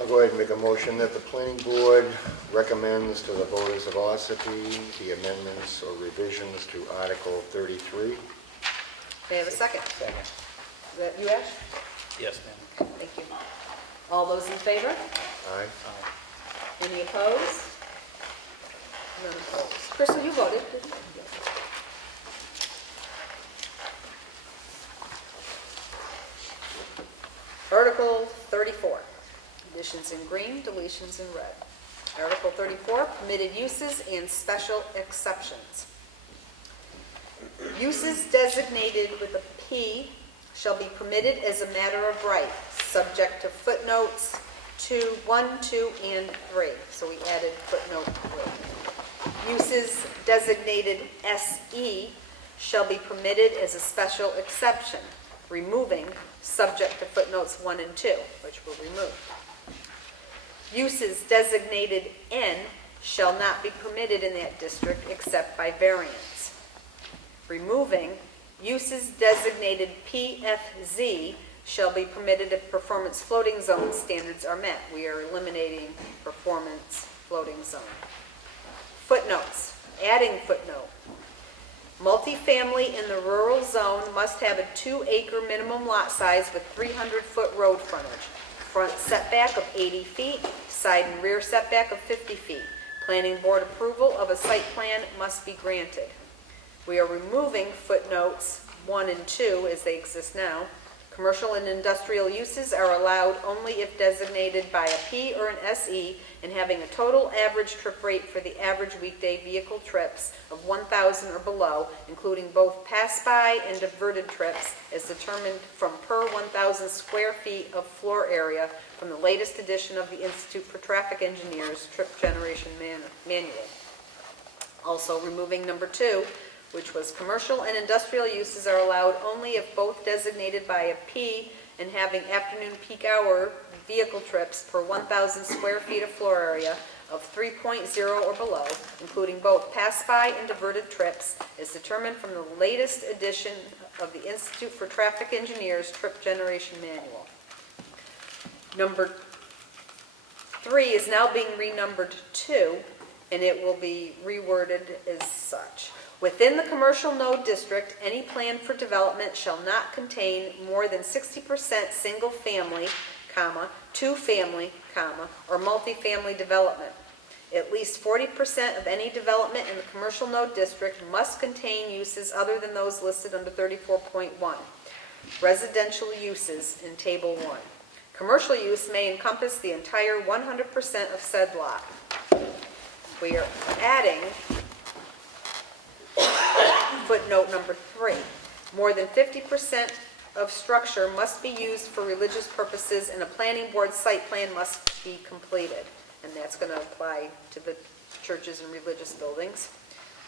I'll go ahead and make a motion that the planning board recommends to the voters of Ossipee the amendments or revisions to Article 33. May I have a second? Second. Is that you, Ash? Yes, ma'am. Thank you. All those in favor? Aye. Any opposed? None opposed. Crystal, you voted, didn't you? Article 34. Additions in green, deletions in red. Article 34, permitted uses and special exceptions. Uses designated with a P shall be permitted as a matter of right, subject to footnotes 1, 2, and 3. So we added footnote 3. Uses designated SE shall be permitted as a special exception, removing subject to footnotes 1 and 2, which will remove. Uses designated N shall not be permitted in that district except by variance. Removing uses designated PFZ shall be permitted if performance floating zone standards are met. We are eliminating performance floating zone. Footnotes. Adding footnote. Multifamily in the rural zone must have a 2-acre minimum lot size with 300-foot road frontage. Front setback of 80 feet, side and rear setback of 50 feet. Planning board approval of a site plan must be granted. We are removing footnotes 1 and 2 as they exist now. Commercial and industrial uses are allowed only if designated by a P or an SE and having a total average trip rate for the average weekday vehicle trips of 1,000 or below, including both pass-by and diverted trips, as determined from per 1,000 square feet of floor area from the latest edition of the Institute for Traffic Engineers Trip Generation Manual. Also removing number 2, which was commercial and industrial uses are allowed only if both designated by a P and having afternoon peak hour vehicle trips per 1,000 square feet of floor area of 3.0 or below, including both pass-by and diverted trips, is determined from the latest edition of the Institute for Traffic Engineers Trip Generation Manual. Number 3 is now being renumbered 2, and it will be reworded as such. Within the commercial node district, any plan for development shall not contain more than 60% single-family, comma, two-family, comma, or multifamily development. At least 40% of any development in the commercial node district must contain uses other than those listed under 34.1. Residential uses in Table 1. Commercial use may encompass the entire 100% of said lot. We are adding footnote number 3. More than 50% of structure must be used for religious purposes and a planning board site plan must be completed. And that's going to apply to the churches and religious buildings.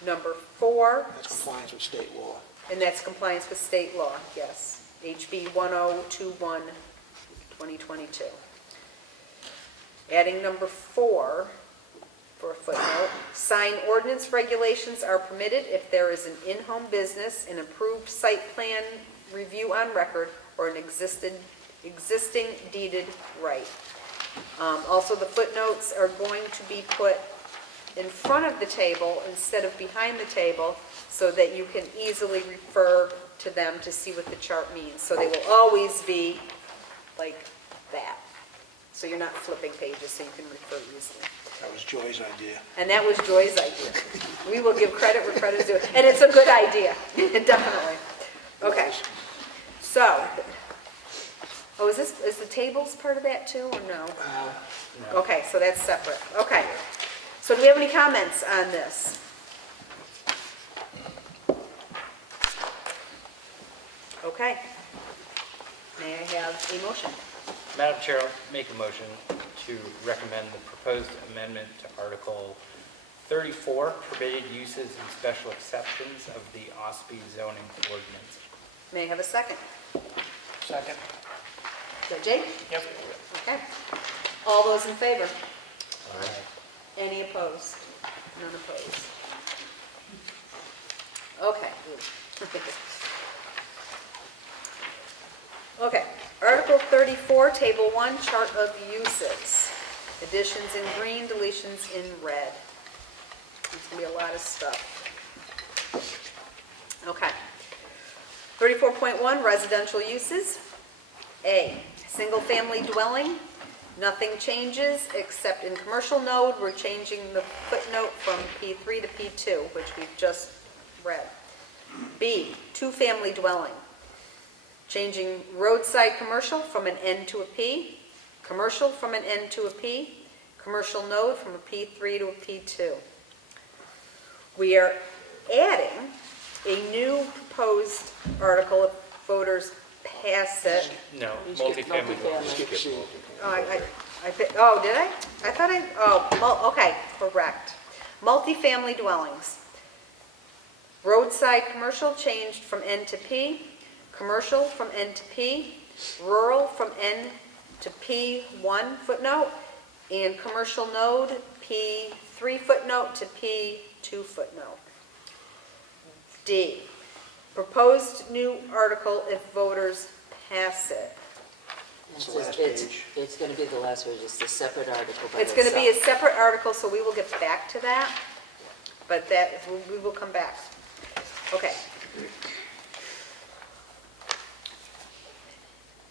Number 4. That's compliance with state law. And that's compliance with state law, yes. HB 1021, 2022. Adding number 4 for a footnote. Sign ordinance regulations are permitted if there is an in-home business, an approved site plan review on record, or an existing deeded right. Also, the footnotes are going to be put in front of the table instead of behind the table so that you can easily refer to them to see what the chart means. So they will always be like that. So you're not flipping pages, so you can refer easily. That was Joy's idea. And that was Joy's idea. We will give credit where credit is due. And it's a good idea, definitely. Okay. So, is the tables part of that too, or no? No. Okay, so that's separate. Okay. So do we have any comments on this? Okay. May I have a motion? Madam Chair, I'll make a motion to recommend the proposed amendment to Article 34, permitted uses and special exceptions of the Ossipee zoning ordinance. May I have a second? Second. Is that Jake? Yep. Okay. All those in favor? Aye. Any opposed? None opposed. Okay. Okay. Article 34, Table 1, Chart of Uses. Additions in green, deletions in red. It's going to be a lot of stuff. Okay. 34.1, residential uses. A, single-family dwelling. Nothing changes, except in commercial node, we're changing the footnote from P3 to P2, which we've just read. B, two-family dwelling. Changing roadside commercial from an N to a P, commercial from an N to a P, commercial node from a P3 to a P2. We are adding a new proposed article if voters pass it. No, multifamily. Oh, did I? I thought okay, correct. Multifamily dwellings. Roadside commercial changed from N to P, commercial from N to P, rural from N to P1 footnote, and commercial node P3 footnote to P2 footnote. D, proposed new article if voters pass it. It's the last page. It's going to be the last page, it's the separate article by It's going to be a itself. separate article, so we will get back to that, but we will come back. Okay.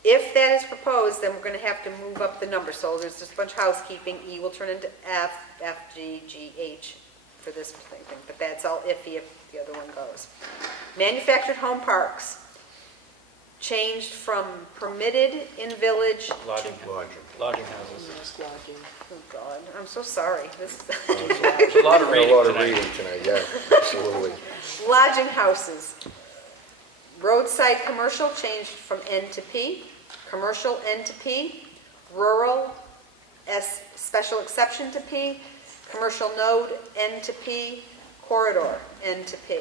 If that is proposed, then we're going to have to move up the number. So there's just a bunch of housekeeping. E will turn into F, F, G, G, H for this thing, but that's all iffy if the other one goes. Manufactured home parks changed from permitted in village. Lodging houses. Oh God, I'm so sorry. There's a lot of reading A lot of tonight. reading tonight, yeah, absolutely. Lodging houses. Roadside commercial changed from N to P, commercial N to P, rural S special exception to P, commercial node N to P, corridor N to P.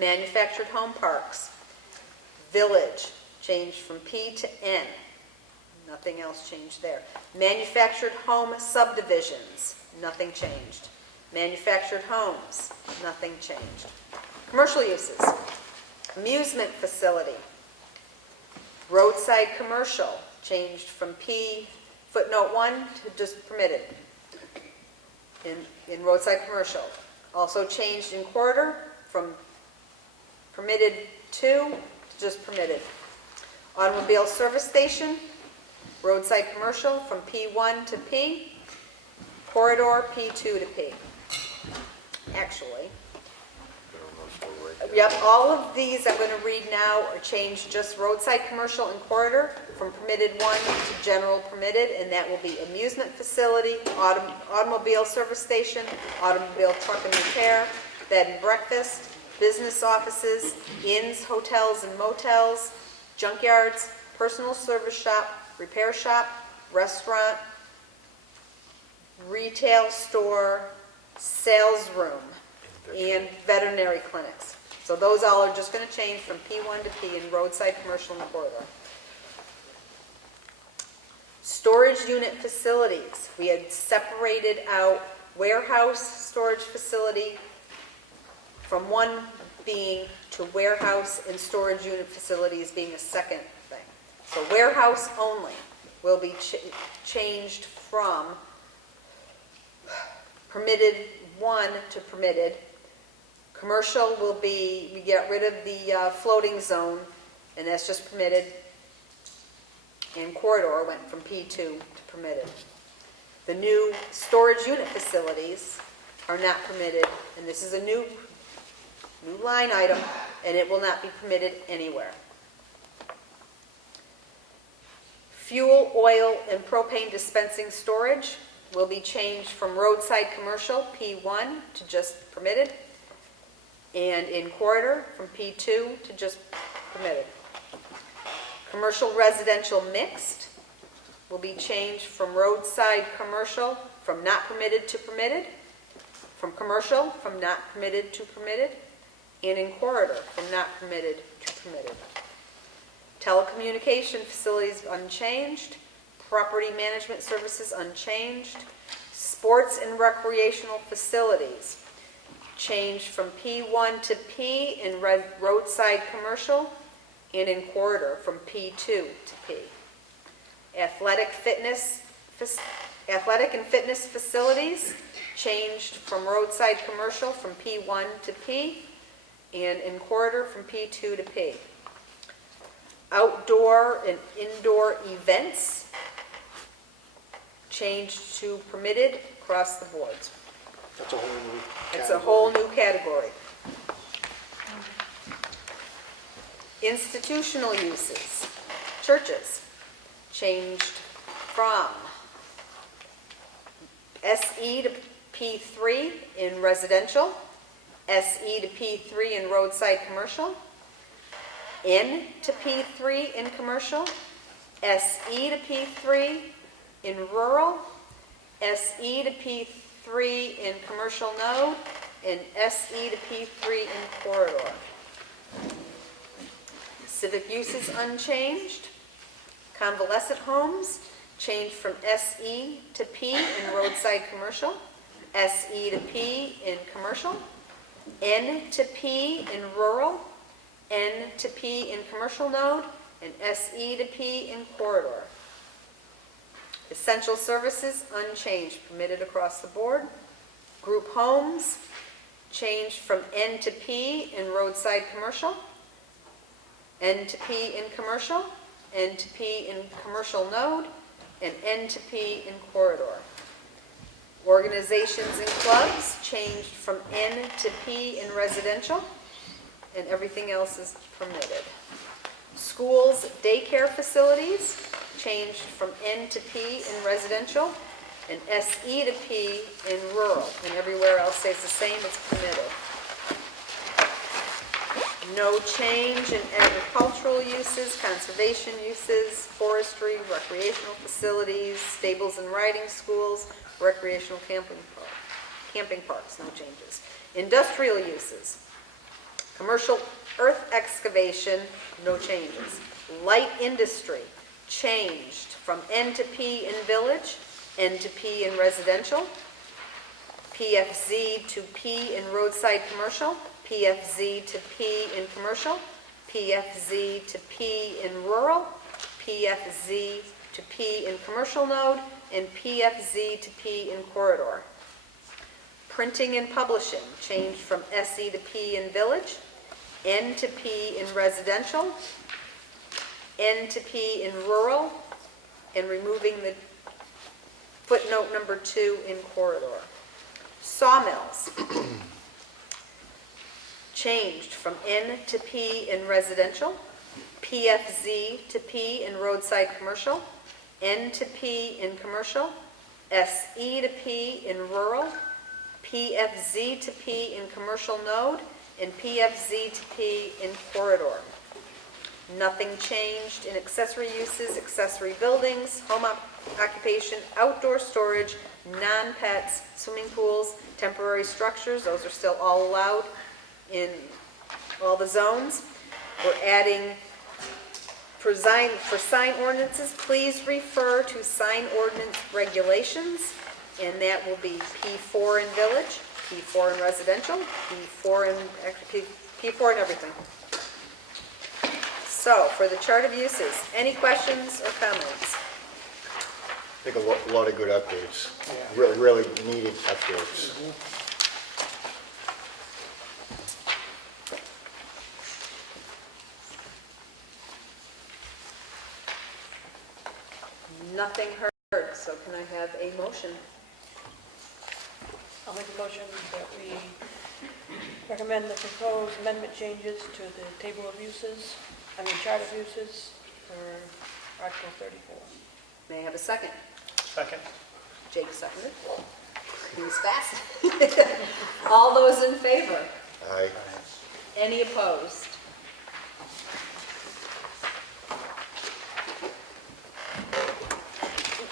Manufactured home parks. Village changed from P to N. Nothing else changed there. Manufactured home subdivisions. Nothing changed. Manufactured homes. Nothing changed. Commercial uses. Amusement facility. Roadside commercial changed from P footnote 1 to just permitted in roadside commercial. Also changed in corridor from permitted to just permitted. Automobile service station, roadside commercial from P1 to P, corridor P2 to P. Actually, yep, all of these I'm going to read now are changed just roadside commercial and corridor from permitted 1 to general permitted, and that will be amusement facility, automobile service station, automobile truck and repair, bed and breakfast, business offices, inns, hotels and motels, junkyards, personal service shop, repair shop, restaurant, retail store, sales room, and veterinary clinics. So those all are just going to change from P1 to P in roadside commercial and corridor. Storage unit facilities. We had separated out warehouse storage facility from one being to warehouse and storage unit facilities being a second thing. So warehouse only will be changed from permitted 1 to permitted. Commercial will be, we get rid of the floating zone, and that's just permitted. And corridor went from P2 to permitted. The new storage unit facilities are not permitted, and this is a new line item, and it will not be permitted anywhere. Fuel, oil, and propane dispensing storage will be changed from roadside commercial, P1, to just permitted, and in corridor from P2 to just permitted. Commercial residential mixed will be changed from roadside commercial from not permitted to permitted, from commercial from not permitted to permitted, and in corridor from not permitted to permitted. Telecommunication facilities unchanged, property management services unchanged, sports and recreational facilities changed from P1 to P in roadside commercial and in corridor from P2 to P. Athletic and fitness facilities changed from roadside commercial from P1 to P and in corridor from P2 to P. Outdoor and indoor events changed to permitted across the boards. That's a whole new category. It's a whole new category. Institutional uses, churches, changed from SE to P3 in residential, SE to P3 in roadside commercial, N to P3 in commercial, SE to P3 in rural, SE to P3 in commercial node, and SE to P3 in corridor. Civic uses unchanged. Convalescent homes changed from SE to P in roadside commercial, SE to P in commercial, N to P in rural, N to P in commercial node, and SE to P in corridor. Essential services unchanged, permitted across the board. Group homes changed from N to P in roadside commercial, N to P in commercial, N to P in commercial node, and N to P in corridor. Organizations and clubs changed from N to P in residential, and everything else is permitted. Schools, daycare facilities changed from N to P in residential, and SE to P in rural, and everywhere else stays the same, it's permitted. No change in agricultural uses, conservation uses, forestry, recreational facilities, stables and riding schools, recreational camping parks, no changes. Industrial uses, commercial earth excavation, no changes. Light industry, changed from N to P in village, N to P in residential, PFZ to P in roadside commercial, PFZ to P in commercial, PFZ to P in rural, PFZ to P in commercial node, and PFZ to P in corridor. Printing and publishing, changed from SE to P in village, N to P in residential, N to P in rural, and removing the footnote number 2 in corridor. Sawmills, changed from N to P in residential, PFZ to P in roadside commercial, N to P in commercial, SE to P in rural, PFZ to P in commercial node, and PFZ to P in corridor. Nothing changed in accessory uses, accessory buildings, home occupation, outdoor storage, non-pets, swimming pools, temporary structures. Those are still all allowed in all the zones. We're adding, for sign ordinances, please refer to sign ordinance regulations, and that will be P4 in village, P4 in residential, P4 in everything. So, for the chart of uses, any questions or comments? I think a lot of good updates, really needed updates. Nothing heard, so can I have a motion? I'll make a motion that we recommend the proposed amendment changes to the table of uses, chart of uses for Article 34. May I have a second? Second. Jake seconded. He was fast. All those in favor? Aye. Any opposed?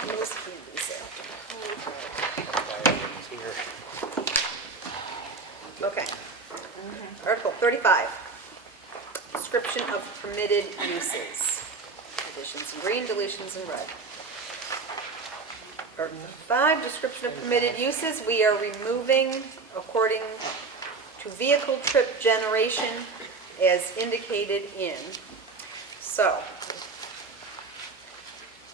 Most candies there. Okay. Article 35. Description of permitted uses. Additions in green, deletions in red. Article 5, description of permitted uses. We are removing, according to vehicle trip generation, as indicated in. So,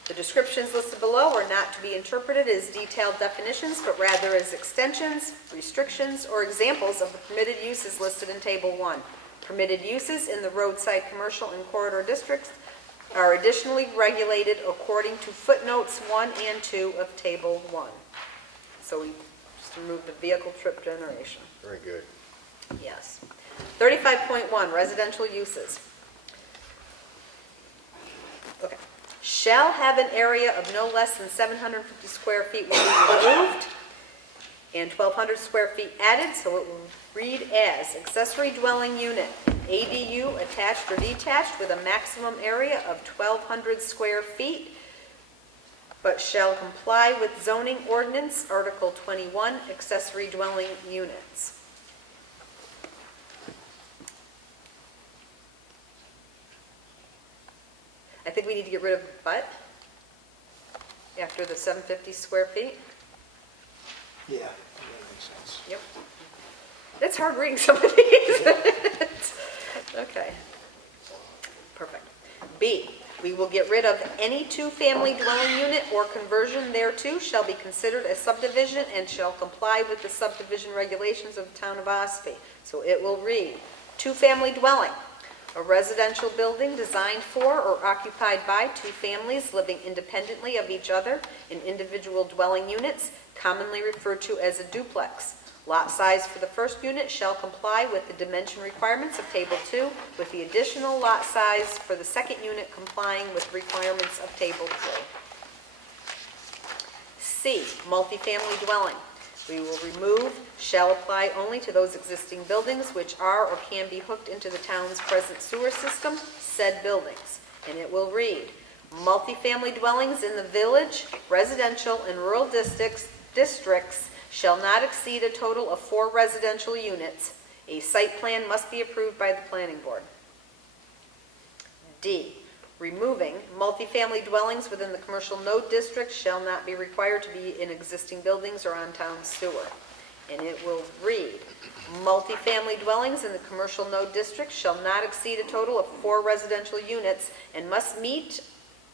the descriptions listed below are not to be interpreted as detailed definitions, but rather as extensions, restrictions, or examples of the permitted uses listed in Table 1. Permitted uses in the roadside, commercial, and corridor districts are additionally regulated according to footnotes 1 and 2 of Table 1. So we just removed the vehicle trip generation. Very good. Yes. 35.1, residential uses. Okay. Shall have an area of no less than 750 square feet will be removed and 1,200 square feet added, so it will read as accessory dwelling unit, ADU attached or detached with a maximum area of 1,200 square feet, but shall comply with zoning ordinance, Article 21, accessory dwelling units. I think we need to get rid of but after the 750 square feet. Yeah, that makes sense. Yep. It's hard reading some of these. Okay. Perfect. B, we will get rid of any two-family dwelling unit or conversion thereto shall be considered a subdivision and shall comply with the subdivision regulations of the town of Ossipee. So it will read, two-family dwelling, a residential building designed for or occupied by two families living independently of each other in individual dwelling units, commonly referred to as a duplex. Lot size for the first unit shall comply with the dimension requirements of Table 2, with the additional lot size for the second unit complying with requirements of Table 3. C, multifamily dwelling. We will remove shall apply only to those existing buildings which are or can be hooked into the town's present sewer system, said buildings. And it will read, multifamily dwellings in the village, residential, and rural districts shall not exceed a total of 4 residential units. A site plan must be approved by the planning board. D, removing multifamily dwellings within the commercial node district shall not be required to be in existing buildings or on town sewer. And it will read, multifamily dwellings in the commercial node district shall not exceed a total of 4 residential units and must meet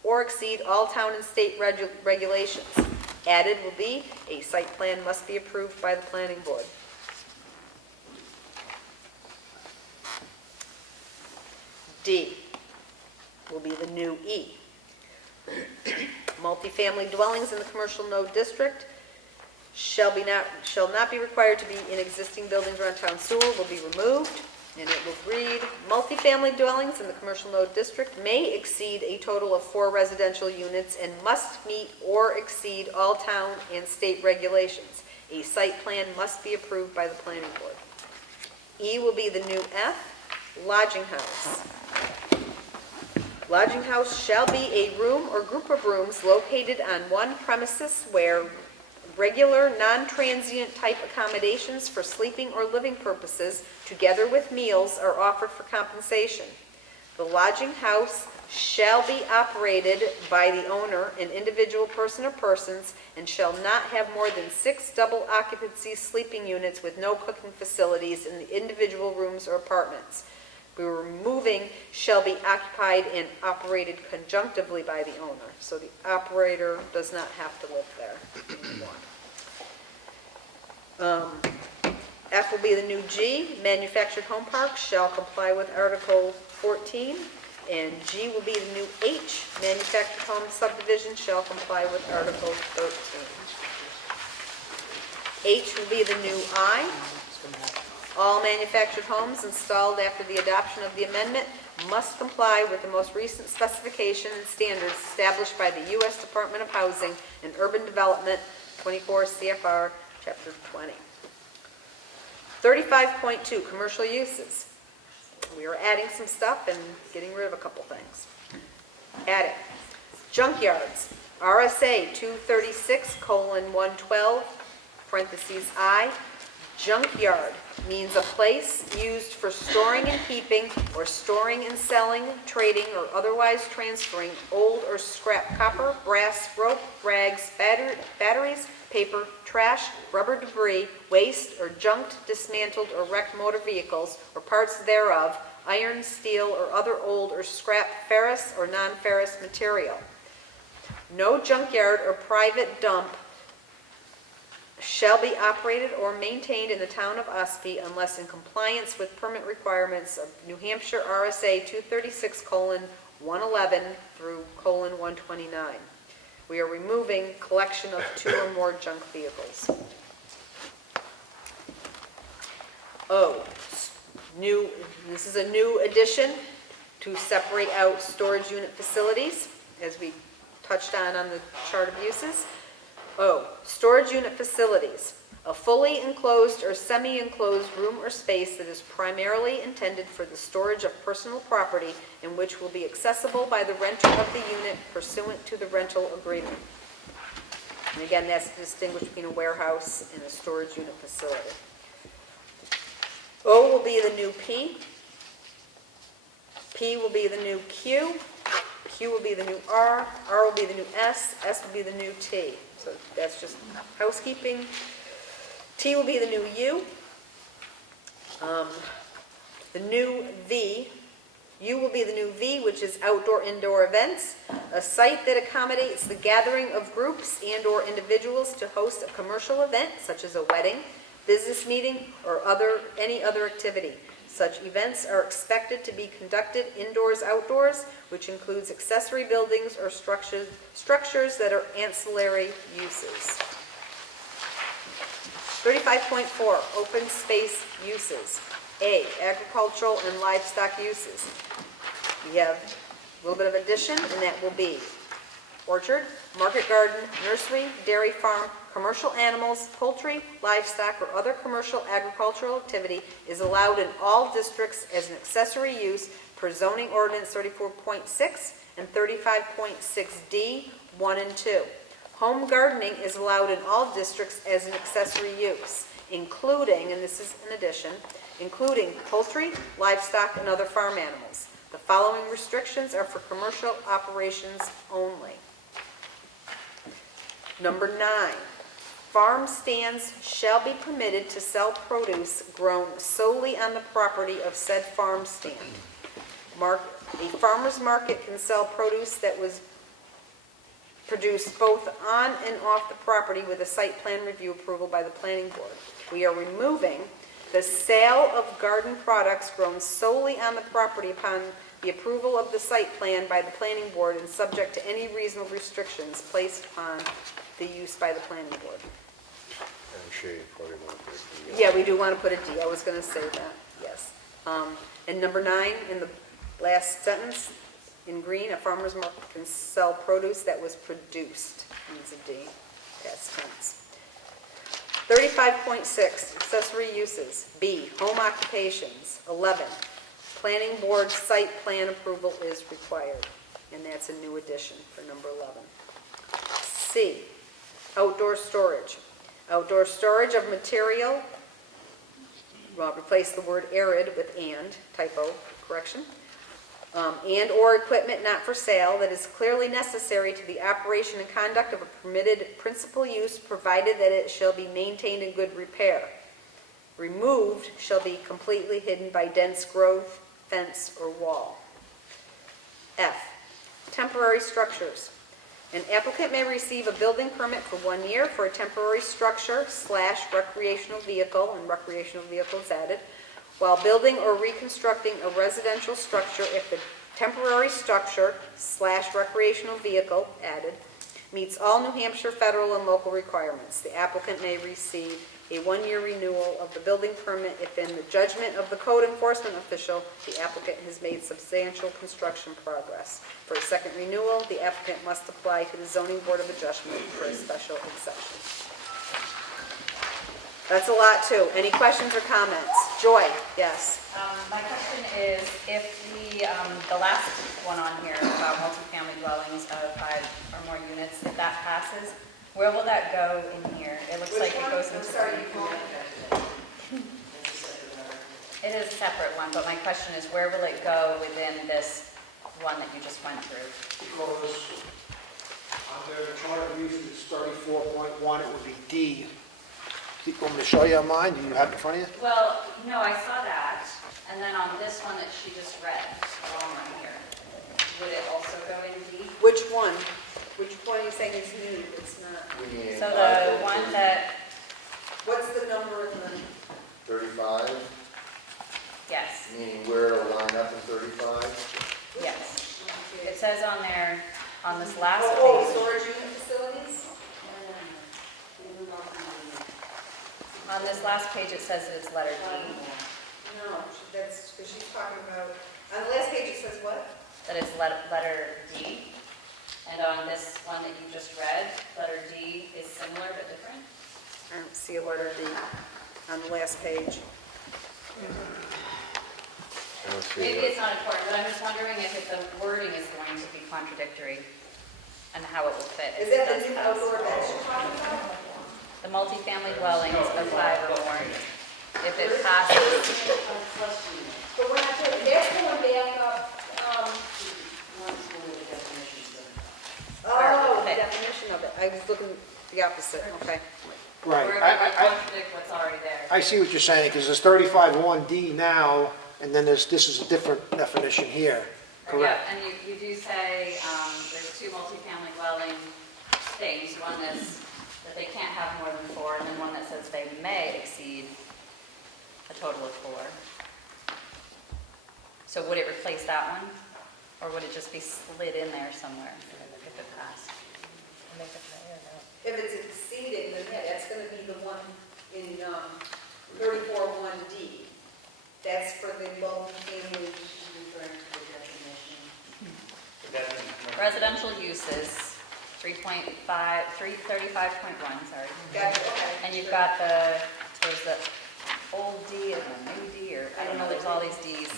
or exceed all town and state regulations. Added will be, a site plan must be approved by the planning board. D will be the new E. Multifamily dwellings in the commercial node district shall not be required to be in existing buildings or on town sewer, will be removed, and it will read, multifamily dwellings in the commercial node district may exceed a total of 4 residential units and must meet or exceed all town and state regulations. A site plan must be approved by the planning board. E will be the new F, lodging house. Lodging house shall be a room or group of rooms located on one premises where regular, non-transient type accommodations for sleeping or living purposes, together with meals, are offered for compensation. The lodging house shall be operated by the owner, an individual person or persons, and shall not have more than 6 double occupancy sleeping units with no cooking facilities in the individual rooms or apartments. We were removing shall be occupied and operated conjunctively by the owner. So the operator does not have to live there anymore. F will be the new G. Manufactured home parks shall comply with Article 14. And G will be the new H. Manufactured home subdivision shall comply with Article 13. H will be the new I. All manufactured homes installed after the adoption of the amendment must comply with the most recent specification and standards established by the U.S. Department of Housing and Urban Development, 24 CFR, Chapter 20. 35.2, commercial uses. We are adding some stuff and getting rid of a couple things. Adding. Junkyards, RSA 236:112, parentheses I. Junkyard means a place used for storing and keeping, or storing and selling, trading, or otherwise transferring old or scrap copper, brass, rope, rags, batteries, paper, trash, rubber debris, waste, or junked, dismantled, or wrecked motor vehicles, or parts thereof, iron, steel, or other old or scrap ferrous or non-ferrous material. No junkyard or private dump shall be operated or maintained in the town of Ossipee unless in compliance with permit requirements of New Hampshire RSA 236:111 through :129. We are removing collection of 2 or more junk vehicles. O, this is a new addition to separate out storage unit facilities, as we touched on the chart of uses. O, storage unit facilities, a fully enclosed or semi-enclosed room or space that is primarily intended for the storage of personal property and which will be accessible by the renter of the unit pursuant to the rental agreement. And again, that's distinguished between a warehouse and a storage unit facility. O will be the new P. P will be the new Q. Q will be the new R. R will be the new S. S will be the new T. So that's just housekeeping. T will be the new U. The new V. U will be the new V, which is outdoor-indoor events, a site that accommodates the gathering of groups and/or individuals to host a commercial event, such as a wedding, business meeting, or any other activity. Such events are expected to be conducted indoors, outdoors, which includes accessory buildings or structures that are ancillary uses. 35.4, open space uses. A, agricultural and livestock uses. We have a little bit of addition, and that will be orchard, market garden, nursery, dairy farm, commercial animals, poultry, livestock, or other commercial agricultural activity is allowed in all districts as an accessory use per zoning ordinance 34.6 and 35.6D, 1 and 2. Home gardening is allowed in all districts as an accessory use, including, and this is an addition, including poultry, livestock, and other farm animals. The following restrictions are for commercial operations only. Number 9, farm stands shall be permitted to sell produce grown solely on the property of said farm stand. A farmer's market can sell produce that was produced both on and off the property with a site plan review approval by the planning board. We are removing the sale of garden products grown solely on the property upon the approval of the site plan by the planning board and subject to any reasonable restrictions placed upon the use by the planning board. I'm sure you probably want to. Yeah, we do want to put a D, I was going to say that, yes. And number 9, in the last sentence, in green, a farmer's market can sell produce that was produced, means a D, past tense. 35.6, accessory uses. B, home occupations. 11, planning board site plan approval is required. And that's a new addition for number 11. C, outdoor storage. Outdoor storage of material, well, replace the word arid with and, typo, correction. And/or equipment not for sale that is clearly necessary to the operation and conduct of a permitted principal use, provided that it shall be maintained in good repair. Removed shall be completely hidden by dense growth, fence, or wall. F, temporary structures. An applicant may receive a building permit for 1 year for a temporary structure / recreational vehicle, and recreational vehicles added, while building or reconstructing a residential structure if the temporary structure / recreational vehicle added meets all New Hampshire federal and local requirements. The applicant may receive a 1-year renewal of the building permit if in the judgment of the code enforcement official, the applicant has made substantial construction progress. For a second renewal, the applicant must apply to the zoning board of adjustment for a special exception. That's a lot too. Any questions or comments? Joy, yes. My question is, if the last one on here about multifamily dwellings of 5 or more units, if that passes, where will that go in here? It looks like it goes into. I'm sorry, you called it. It is a separate one, but my question is, where will it go within this one that you just went through? Because under the chart of uses, it's 34.1, it would be D. Keep going to show you on mine. Do you have it in front of you? Well, no, I saw that, and then on this one that she just read, wrong right here, would it also go in D? Which one? Which one are you saying is new? It's not. So the one that, What's the number in the? 35, yes, meaning where it'll line up in 35. yes. It says on there, on this last Oh, page, storage unit facilities? on this last page, it says that it's letter D, No, that's, because she's talking about, on the last page it says what? that it's letter D. And on this one that you just read, letter D is similar but different. I don't see a letter D on the last page. I don't see Maybe that. it's not important, but I'm just wondering if the wording is going to be contradictory and how it will fit. Is if it that the does new pass. outdoor bench you're talking about? The multifamily dwellings of 5 or more, if it passes. But we're not doing, they're pulling back up, oh, the definition of it. I was looking the opposite, okay. Right. Or if it would contradict what's already there. I see what you're saying, because there's 35.1D now, and then this is a different definition here. Correct. Yeah, and you do say, there's 2 multifamily dwelling things, one that's, that they can't have more than 4, and then one that says they may exceed a total of 4. So would it replace that one? Or would it just be slid in there somewhere if it passed? If it's exceeding, then yeah, that's gonna be the one in, 34.1D. That's for the multi-family, referring to the definition. Residential uses, 35.1, sorry. Gotcha, okay. And you've got the, there's the old D and the new D, or I don't know, there's all these Ds.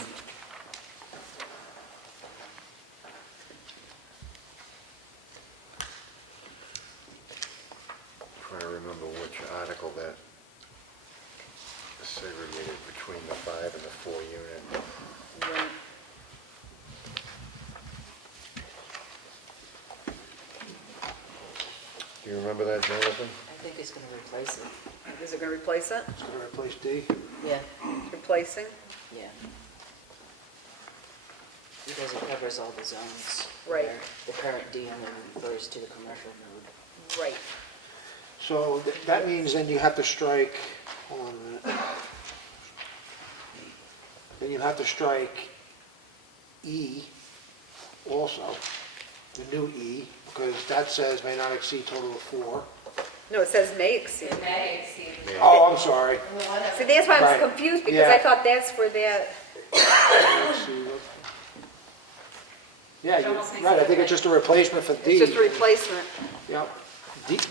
Trying to remember which article that segregated between the 5 and the 4 unit. Right. Do you remember that, Jonathan? I think it's going to replace it. Is it gonna replace it? It's going to replace D. Yeah, Replacing? yeah. Because it covers all the zones. Right. where The current D only refers to the commercial node. Right. So that means then you have to strike, hold on a minute. Then you have to strike E also, the new E, because that says may not exceed total of 4. No, it says may exceed. It may exceed. Oh, I'm sorry. See, that's why Right. I'm confused, because I Yeah. thought that's where that, Yeah, you're right, I think it's just a replacement for D. it's just a replacement. Yep.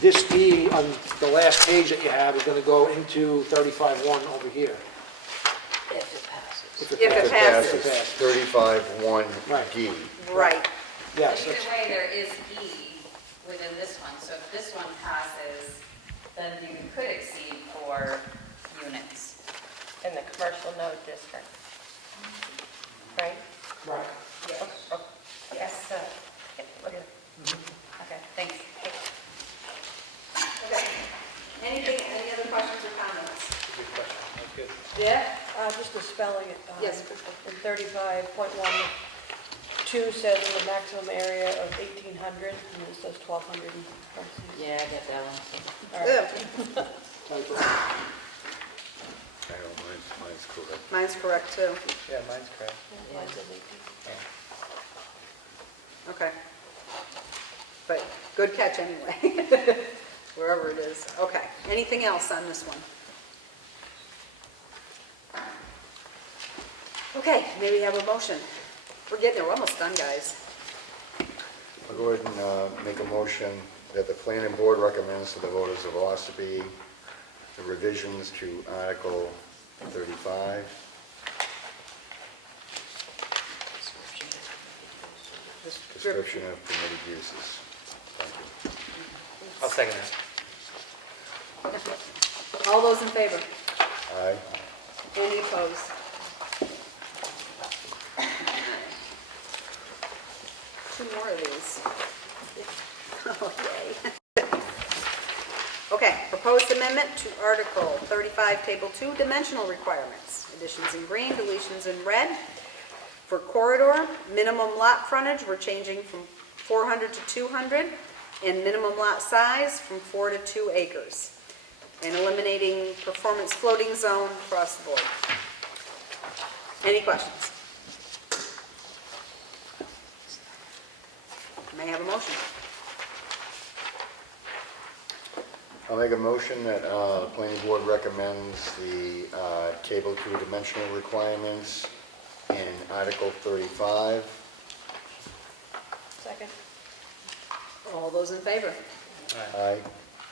This D on the last page that you have is going to go into 35-1 over here. If it passes. If it passes. If it passes. 35-1D. Right. Yes, Either that's, way, there is E within this one, so if this one passes, then you could exceed 4 units. In the commercial node district. Right? right. Yes. Okay. Okay, thanks. Okay. Any other questions or comments? Good question. That's good. Yeah? Just the spelling, Yes. in 35.1, 2 says the maximum area of 1,800, and it says 1,200 in parentheses. Yeah, I got that one. All right. Ugh. I know, mine's correct. Mine's correct, too. Yeah, mine's correct. Yeah, mine says 18. Yeah. Okay. But good catch anyway, wherever it is. Okay. Anything else on this one? Okay, maybe have a motion. We're getting there, we're almost done, guys. I'll go ahead and make a motion that the planning board recommends to the voters of Ossipee the revisions to Article 35. Description of permitted uses. Thank you. I'll second that. All those in favor? Aye. Any opposed? Two more of these. Oh, yay. Okay, proposed amendment to Article 35, Table 2, dimensional requirements. Additions in green, deletions in red. For corridor, minimum lot frontage, we're changing from 400 to 200, and minimum lot size from 4 to 2 acres. And eliminating performance floating zone across the board. Any questions? May I have a motion? I'll make a motion that the planning board recommends the Table 2 dimensional requirements in Article 35. Second. All those in favor? Aye.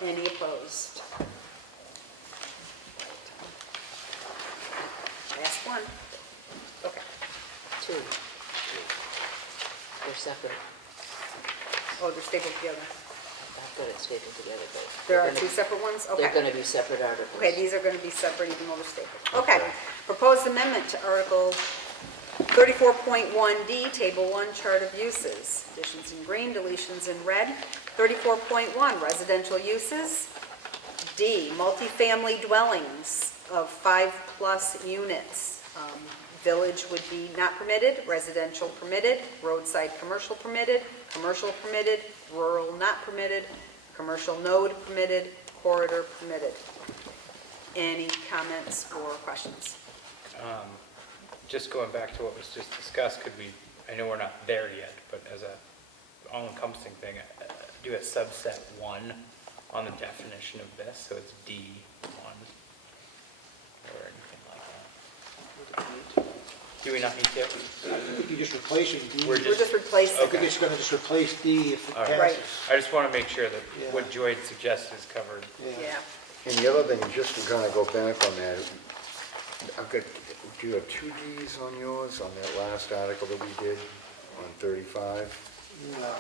Any opposed? Last one. Okay. 2. They're separate. Oh, they're stapled together. I've got it stapled together, but. There are they're gonna- 2 separate ones? They're Okay. going to be separate articles. Okay, these are going to be separate even though they're stapled. Okay. Proposed amendment to Article 34.1D, Table 1, Chart of Uses. Additions in green, deletions in red. 34.1, residential uses. D, multifamily dwellings of 5+ units. Village would be not permitted, residential permitted, roadside commercial permitted, rural not permitted, commercial node permitted, corridor permitted. Any comments or questions? Just going back to what was just discussed, could we, I know we're not there yet, but as a all-encompassing thing, do a subset 1 on the definition of this, so it's D1 or anything like that? Do we not need to? I think you're just replacing D. We're just replacing. I think it's going to just replace D if it All right. Right. passes. I just want to make sure that Yeah. what Joy had suggested is covered. Yeah. And the other thing, just to kind of go back on that, I've got, do you have 2 Ds on yours, on that last article that we did on 35? No.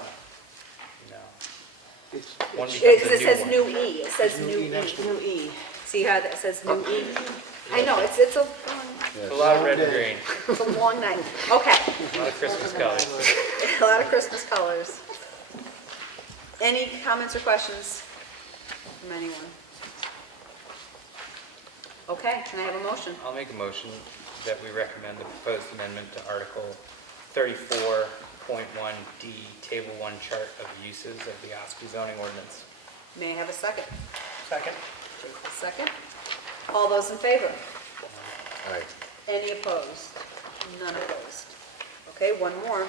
No. It's, One it's- becomes It a says one. new E, it says New new E E. next to it. New E. See how that says new E? I know, it's a, It's a lot of red and green, it's a long night. Okay, a lot of Christmas colors. a lot of Christmas colors. Any comments or questions from anyone? Okay, can I have a motion? I'll make a motion that we recommend the proposed amendment to Article 34.1D, Table 1 Chart of Uses of the Ossipee zoning ordinance. May I have a second? Second. Jake, a second. All those in favor? Aye. Any opposed? None opposed. Okay, one more.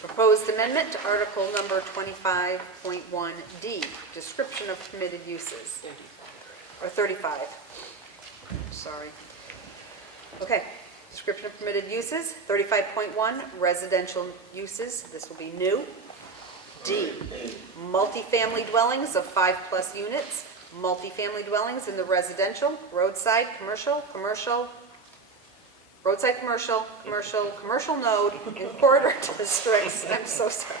Proposed amendment to Article number 25.1D, description of permitted uses. Or 35. Sorry. Okay, description of permitted uses, 35.1, residential uses, this will be new. D, multifamily dwellings of 5+ units, multifamily dwellings in the residential, roadside, commercial, roadside commercial node in corridor districts, I'm so sorry,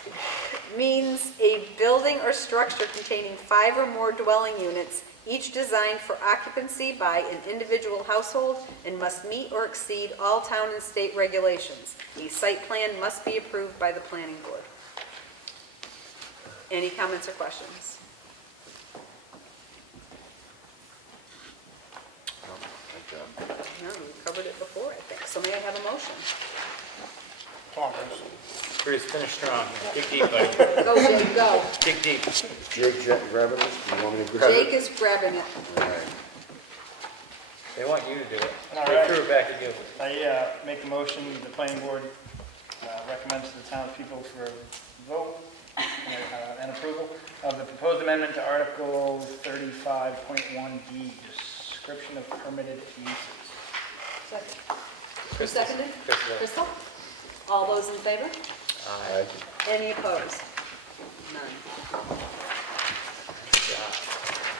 means a building or structure containing 5 or more dwelling units, each designed for occupancy by an individual household and must meet or exceed all town and state regulations. A site plan must be approved by the planning board. Any comments or questions? No, we covered it before, I think. So may I have a motion? Come on, Bruce. Bruce, finish strong. Dig deep, buddy. Go, Jake, go. Dig deep. Is Jake grabbing this? Do you want me to grab it? Jake is grabbing it. All right. They want you to do it. All They right. threw it back at you. I make a motion, the planning board recommends to the townspeople for a vote and approval of the proposed amendment to Article 35.1D, description of permitted uses. Second. Who Crystal. seconded? Crystal. Crystal? All those in favor? Aye. Any opposed? None.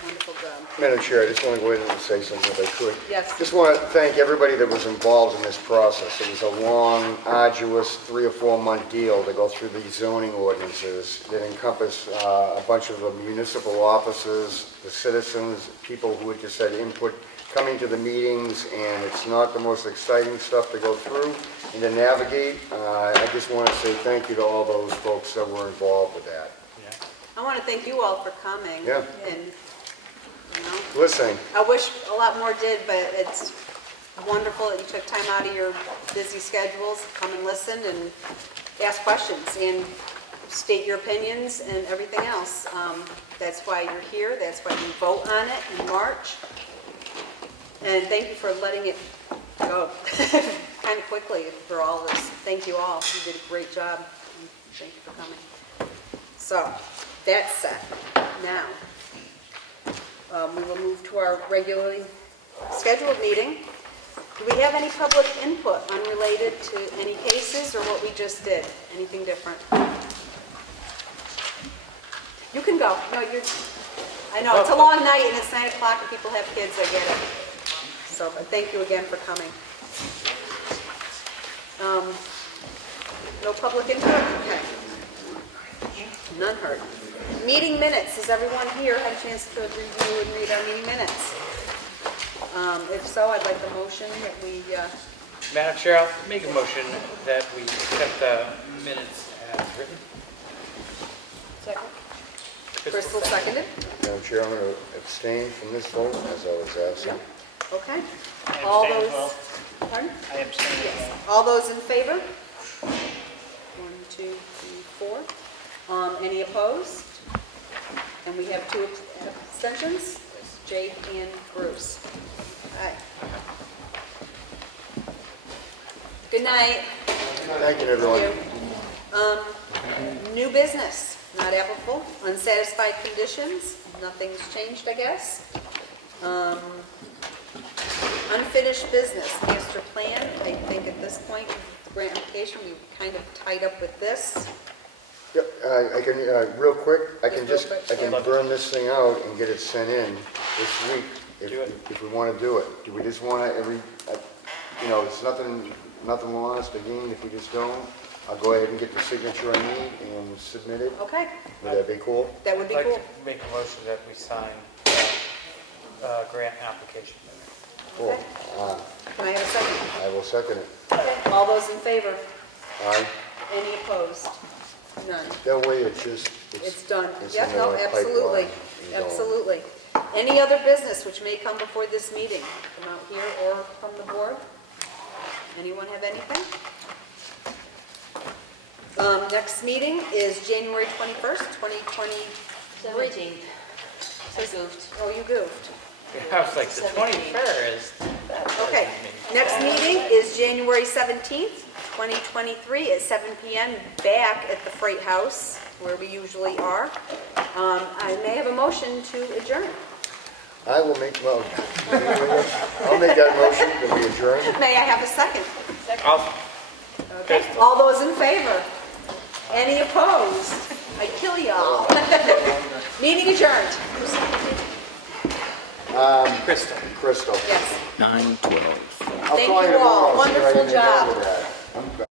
Wonderful job. Madam Chair, I just want to go ahead and say something if I could. Yes. Just want to thank everybody that was involved in this process. It was a long, arduous 3 or 4 month deal to go through these zoning ordinances that encompass a bunch of the municipal offices, the citizens, people who had just had input coming to the meetings, and it's not the most exciting stuff to go through and to navigate. I just want to say thank you to all those folks that were involved with that. Yeah. I want to thank you all for coming. Yeah. And, you know, Listening. I wish a lot more did, but it's wonderful that you took time out of your busy schedules to come and listen and ask questions and state your opinions and everything else. That's why you're here. That's why you vote on it in March. And thank you for letting it go kind of quickly for all this. Thank you all. You did a great job. Thank you for coming. So, that's set. Now, we will move to our regularly scheduled meeting. Do we have any public input unrelated to any cases or what we just did? Anything different? You can go. No, I know, it's a long night and it's 9 o'clock and people have kids, I get it. So, but thank you again for coming. No public input? Okay. None heard. Meeting minutes. Has everyone here had a chance to review and read our meeting minutes? If so, I'd like the motion that we, Madam Chair, I'll make a motion that we accept the minutes as written. second. Crystal seconded. Madam Chair, I'm going to abstain from this vote as I was absent. Okay. I All abstain as those, well. pardon? I abstain as Yes. well. All those in favor? 1, 2, 3, 4. Any opposed? And we have 2 abstentions, Jake and Bruce. Aye. Good night. Thank you, everyone. Thank you. New business, not applicable. Unsatisfied conditions, nothing's changed, I guess. Unfinished business, master plan. I think at this point, the grant application, we've kind of tied up with this. Yep, I can, real quick, I can Just real quick, I can yeah. burn this thing out and get it sent in this week Do it. if we want to do it. Do we just want to it's nothing lost to gain if we just don't. I'll go ahead and get the signature I need and submit it. Okay, Would that be cool? that would be I'd cool. like to make a motion that we sign grant application. Cool. Okay. Can I have a second? I will second it. Okay. All those in favor? Aye. Any opposed? None. That way it's just, It's done. it's Yep, in the no, absolutely, pipeline. You know. absolutely. Any other business which may come before this meeting, come out here or from the board? Anyone have anything? Next meeting is January 21st, 2020. 17th. I goofed. Oh, you goofed. I was like, the 21st. Okay, next meeting is January 17th, 2023 at 7 PM back at the Freight House where we usually are. I may have a motion to adjourn. I will make, well, I'll make that motion that we adjourn. May I have a second? I'll- Okay, all those in favor? Any opposed? I kill y'all. Meeting adjourned. Crystal. Crystal. Yes. 9:12. I'll Thank call you tomorrow, all. see if I Wonderful can get down job. with that. I'm